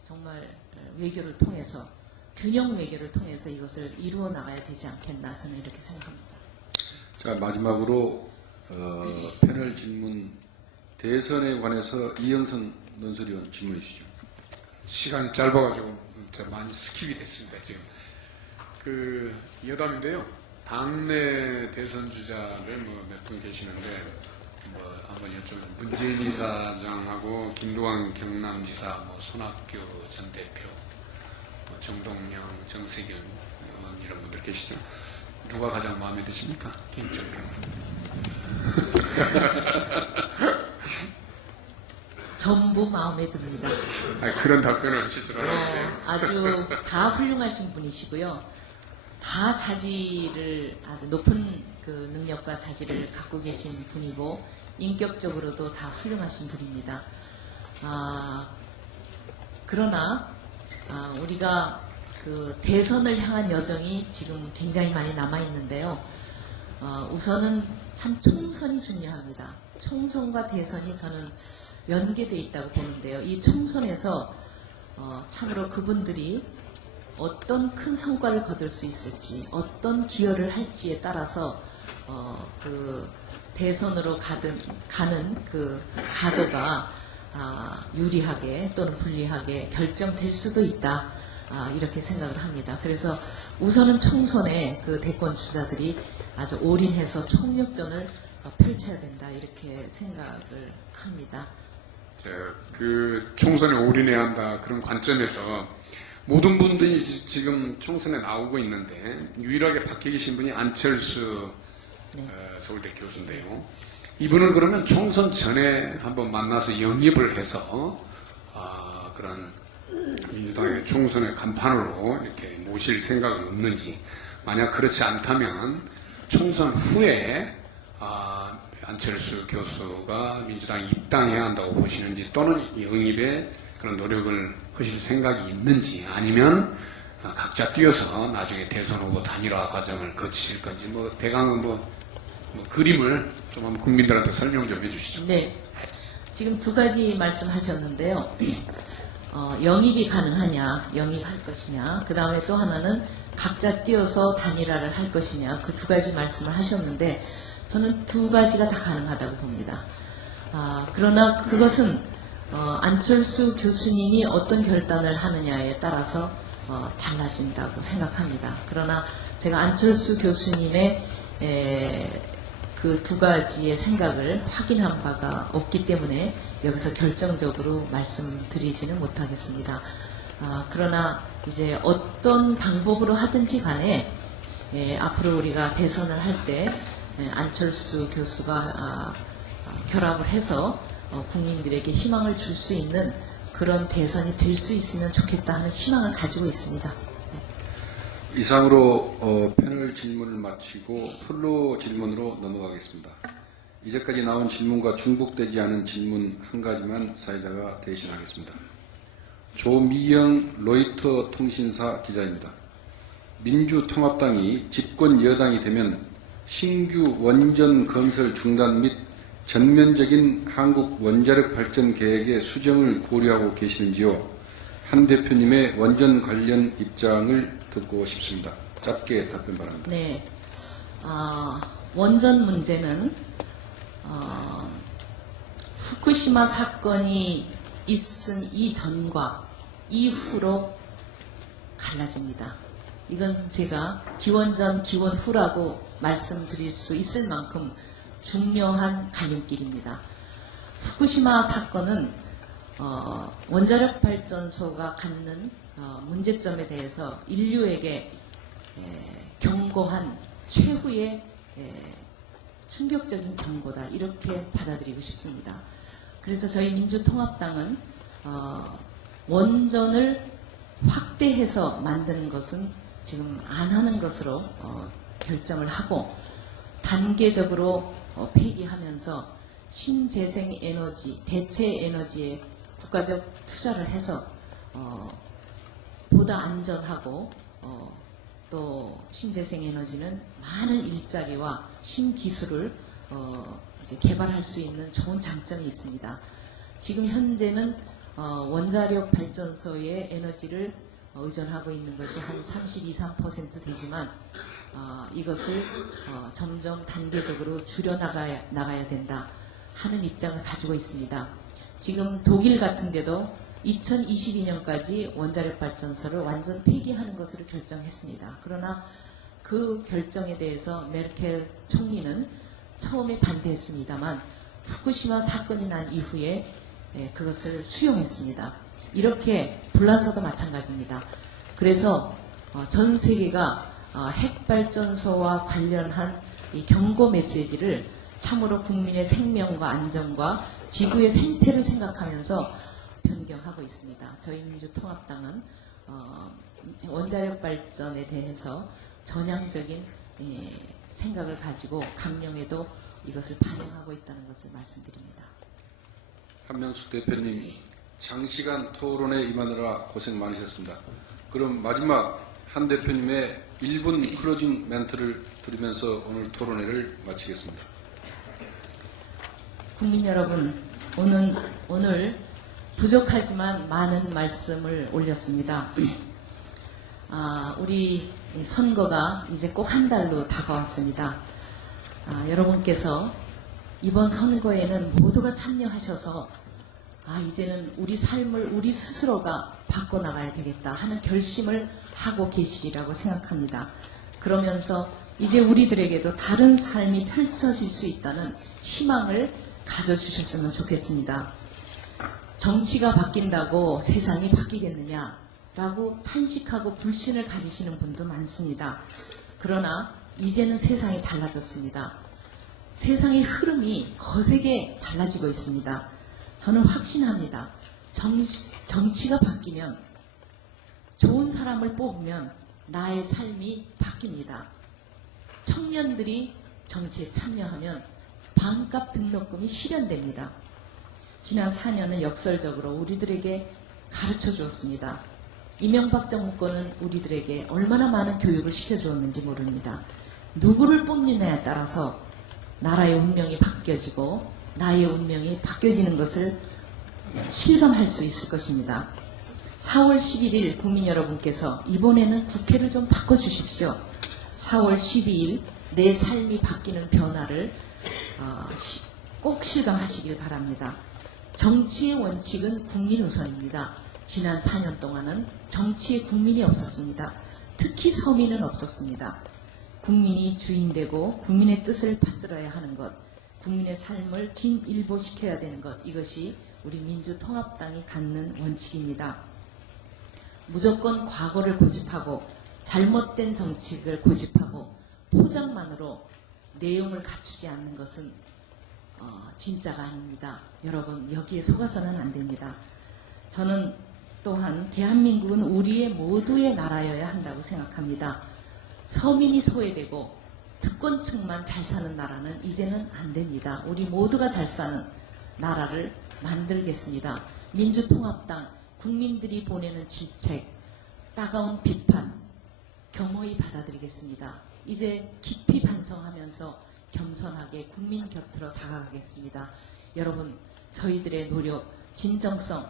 정말 외교를 통해서 균형 외교를 통해서 이것을 이루어 나가야 되지 않겠나 저는 이렇게 생각합니다. 자, 마지막으로 패널 질문 대선에 관해서 이영선 논설위원 질문해 주시죠. 시간이 짧아가지고 많이 스킵이 됐습니다. 지금 그 여담인데요. 당내 대선 주자를 몇 분 계시는데 한번 여쭤보면 문재인 이사장하고 김두관 경남지사, 손학규 전 대표, 정동영, 정세균 의원 이런 분들 계시죠. 누가 가장 마음에 드십니까? 김정경. 전부 마음에 듭니다. 그런 답변을 하실 줄 알았는데. 아주 다 훌륭하신 분이시고요. 다 자질을 아주 높은 그 능력과 자질을 갖고 계신 분이고 인격적으로도 다 훌륭하신 분입니다. 그러나 우리가 그 대선을 향한 여정이 지금 굉장히 많이 남아 있는데요. 우선은 참 총선이 중요합니다. 총선과 대선이 저는 연계되어 있다고 보는데요. 이 총선에서 참으로 그분들이 어떤 큰 성과를 거둘 수 있을지, 어떤 기여를 할지에 따라서 그 대선으로 가는 그 가도가 유리하게 또는 불리하게 결정될 수도 있다. 이렇게 생각을 합니다. 그래서 우선은 총선에 그 대권 주자들이 아주 올인해서 총력전을 펼쳐야 된다. 이렇게 생각을 합니다. 그 총선에 올인해야 한다 그런 관점에서 모든 분들이 지금 총선에 나오고 있는데 유일하게 밖에 계신 분이 안철수 서울대 교수인데요. 이분을 그러면 총선 전에 한번 만나서 영입을 해서 그런 민주당의 총선의 간판으로 이렇게 모실 생각은 없는지, 만약 그렇지 않다면 총선 후에 안철수 교수가 민주당에 입당해야 한다고 보시는지, 또는 영입에 그런 노력을 하실 생각이 있는지, 아니면 각자 뛰어서 나중에 대선 후보 단일화 과정을 거치실 건지, 뭐 대강 그림을 좀 한번 국민들한테 설명 좀 해주시죠. 네, 지금 두 가지 말씀하셨는데요. 영입이 가능하냐, 영입할 것이냐, 그 다음에 또 하나는 각자 뛰어서 단일화를 할 것이냐, 그 두 가지 말씀을 하셨는데 저는 두 가지가 다 가능하다고 봅니다. 그러나 그것은 안철수 교수님이 어떤 결단을 하느냐에 따라서 달라진다고 생각합니다. 그러나 제가 안철수 교수님의 그 두 가지의 생각을 확인한 바가 없기 때문에 여기서 결정적으로 말씀드리지는 못하겠습니다. 그러나 이제 어떤 방법으로 하든지 간에 앞으로 우리가 대선을 할 때 안철수 교수가 결합을 해서 국민들에게 희망을 줄 수 있는 그런 대선이 될 수 있으면 좋겠다 하는 희망을 가지고 있습니다. 이상으로 패널 질문을 마치고 플로 질문으로 넘어가겠습니다. 이제까지 나온 질문과 중복되지 않은 질문 한 가지만 사회자가 대신하겠습니다. 조미영 로이터 통신사 기자입니다. 민주통합당이 집권 여당이 되면 신규 원전 건설 중단 및 전면적인 한국 원자력 발전 계획의 수정을 고려하고 계시는지요? 한 대표님의 원전 관련 입장을 듣고 싶습니다. 짧게 답변 바랍니다. 네, 원전 문제는 후쿠시마 사건이 있은 이전과 이후로 갈라집니다. 이건 제가 기원전 기원후라고 말씀드릴 수 있을 만큼 중요한 갈림길입니다. 후쿠시마 사건은 원자력 발전소가 갖는 문제점에 대해서 인류에게 경고한 최후의 충격적인 경고다, 이렇게 받아들이고 싶습니다. 그래서 저희 민주통합당은 원전을 확대해서 만드는 것은 지금 안 하는 것으로 결정을 하고, 단계적으로 폐기하면서 신재생 에너지, 대체 에너지에 국가적 투자를 해서 보다 안전하고 또 신재생 에너지는 많은 일자리와 신기술을 이제 개발할 수 있는 좋은 장점이 있습니다. 지금 현재는 원자력 발전소의 에너지를 의존하고 있는 것이 한 32, 3% 되지만 이것을 점점 단계적으로 줄여나가야 된다 하는 입장을 가지고 있습니다. 지금 독일 같은 데도 2022년까지 원자력 발전소를 완전 폐기하는 것으로 결정했습니다. 그러나 그 결정에 대해서 메르켈 총리는 처음에 반대했습니다만 후쿠시마 사건이 난 이후에 그것을 수용했습니다. 이렇게 불란서도 마찬가지입니다. 그래서 전 세계가 핵발전소와 관련한 이 경고 메시지를 참으로 국민의 생명과 안전과 지구의 생태를 생각하면서 변경하고 있습니다. 저희 민주통합당은 원자력 발전에 대해서 전향적인 생각을 가지고 강령에도 이것을 반영하고 있다는 것을 말씀드립니다. 한명숙 대표님, 장시간 토론에 임하느라 고생 많으셨습니다. 그럼 마지막 한 대표님의 1분 클로징 멘트를 들으면서 오늘 토론회를 마치겠습니다. 국민 여러분, 오늘 부족하지만 많은 말씀을 올렸습니다. 우리 선거가 이제 꼭 한 달로 다가왔습니다. 여러분께서 이번 선거에는 모두가 참여하셔서 이제는 우리 삶을 우리 스스로가 바꿔나가야 되겠다 하는 결심을 하고 계시리라고 생각합니다. 그러면서 이제 우리들에게도 다른 삶이 펼쳐질 수 있다는 희망을 가져주셨으면 좋겠습니다. 정치가 바뀐다고 세상이 바뀌겠느냐라고 탄식하고 불신을 가지시는 분도 많습니다. 그러나 이제는 세상이 달라졌습니다. 세상의 흐름이 거세게 달라지고 있습니다. 저는 확신합니다. 정치가 바뀌면, 좋은 사람을 뽑으면 나의 삶이 바뀝니다. 청년들이 정치에 참여하면 반값 등록금이 실현됩니다. 지난 4년은 역설적으로 우리들에게 가르쳐 주었습니다. 이명박 정권은 우리들에게 얼마나 많은 교육을 시켜주었는지 모릅니다. 누구를 뽑느냐에 따라서 나라의 운명이 바뀌어지고 나의 운명이 바뀌어지는 것을 실감할 수 있을 것입니다. 4월 11일 국민 여러분께서 이번에는 국회를 좀 바꿔주십시오. 4월 12일 내 삶이 바뀌는 변화를 꼭 실감하시길 바랍니다. 정치의 원칙은 국민 우선입니다. 지난 4년 동안은 정치에 국민이 없었습니다. 특히 서민은 없었습니다. 국민이 주인되고 국민의 뜻을 받들어야 하는 것, 국민의 삶을 진일보시켜야 되는 것, 이것이 우리 민주통합당이 갖는 원칙입니다. 무조건 과거를 고집하고 잘못된 정책을 고집하고 포장만으로 내용을 갖추지 않는 것은 진짜가 아닙니다. 여러분, 여기에 속아서는 안 됩니다. 저는 또한 대한민국은 우리의 모두의 나라여야 한다고 생각합니다. 서민이 소외되고 특권층만 잘 사는 나라는 이제는 안 됩니다. 우리 모두가 잘 사는 나라를 만들겠습니다. 민주통합당 국민들이 보내는 질책, 따가운 비판 겸허히 받아들이겠습니다. 이제 깊이 반성하면서 겸손하게 국민 곁으로 다가가겠습니다. 여러분, 저희들의 노력, 진정성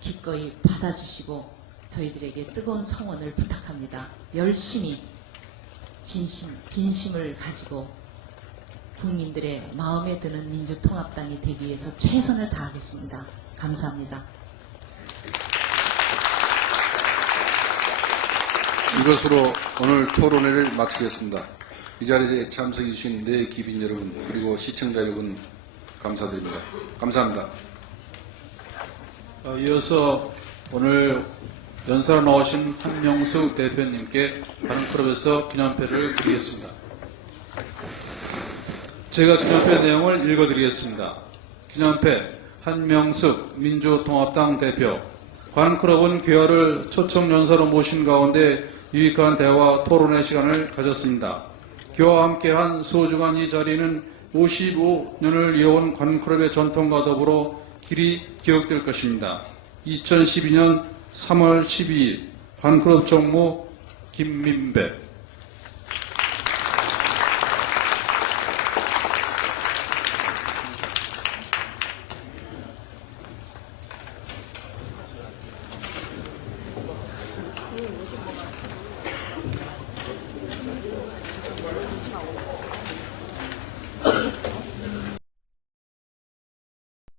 기꺼이 받아주시고 저희들에게 뜨거운 성원을 부탁합니다. 열심히 진심을 가지고 국민들의 마음에 드는 민주통합당이 되기 위해서 최선을 다하겠습니다. 감사합니다. 이것으로 오늘 토론회를 마치겠습니다. 이 자리에 참석해 주신 네 기빈 여러분 그리고 시청자 여러분 감사드립니다. 감사합니다. 이어서 오늘 연사로 나오신 한명숙 대표님께 다른 클럽에서 기념패를 드리겠습니다. 제가 기념패 내용을 읽어드리겠습니다. 기념패 한명숙 민주통합당 대표. 관클럽은 귀하를 초청 연사로 모신 가운데 유익한 대화 토론회 시간을 가졌습니다. 귀하와 함께한 소중한 이 자리는 55년을 이어온 관클럽의 전통과 더불어 길이 기억될 것입니다. 2012년 3월 12일 관클럽 정무 김민배.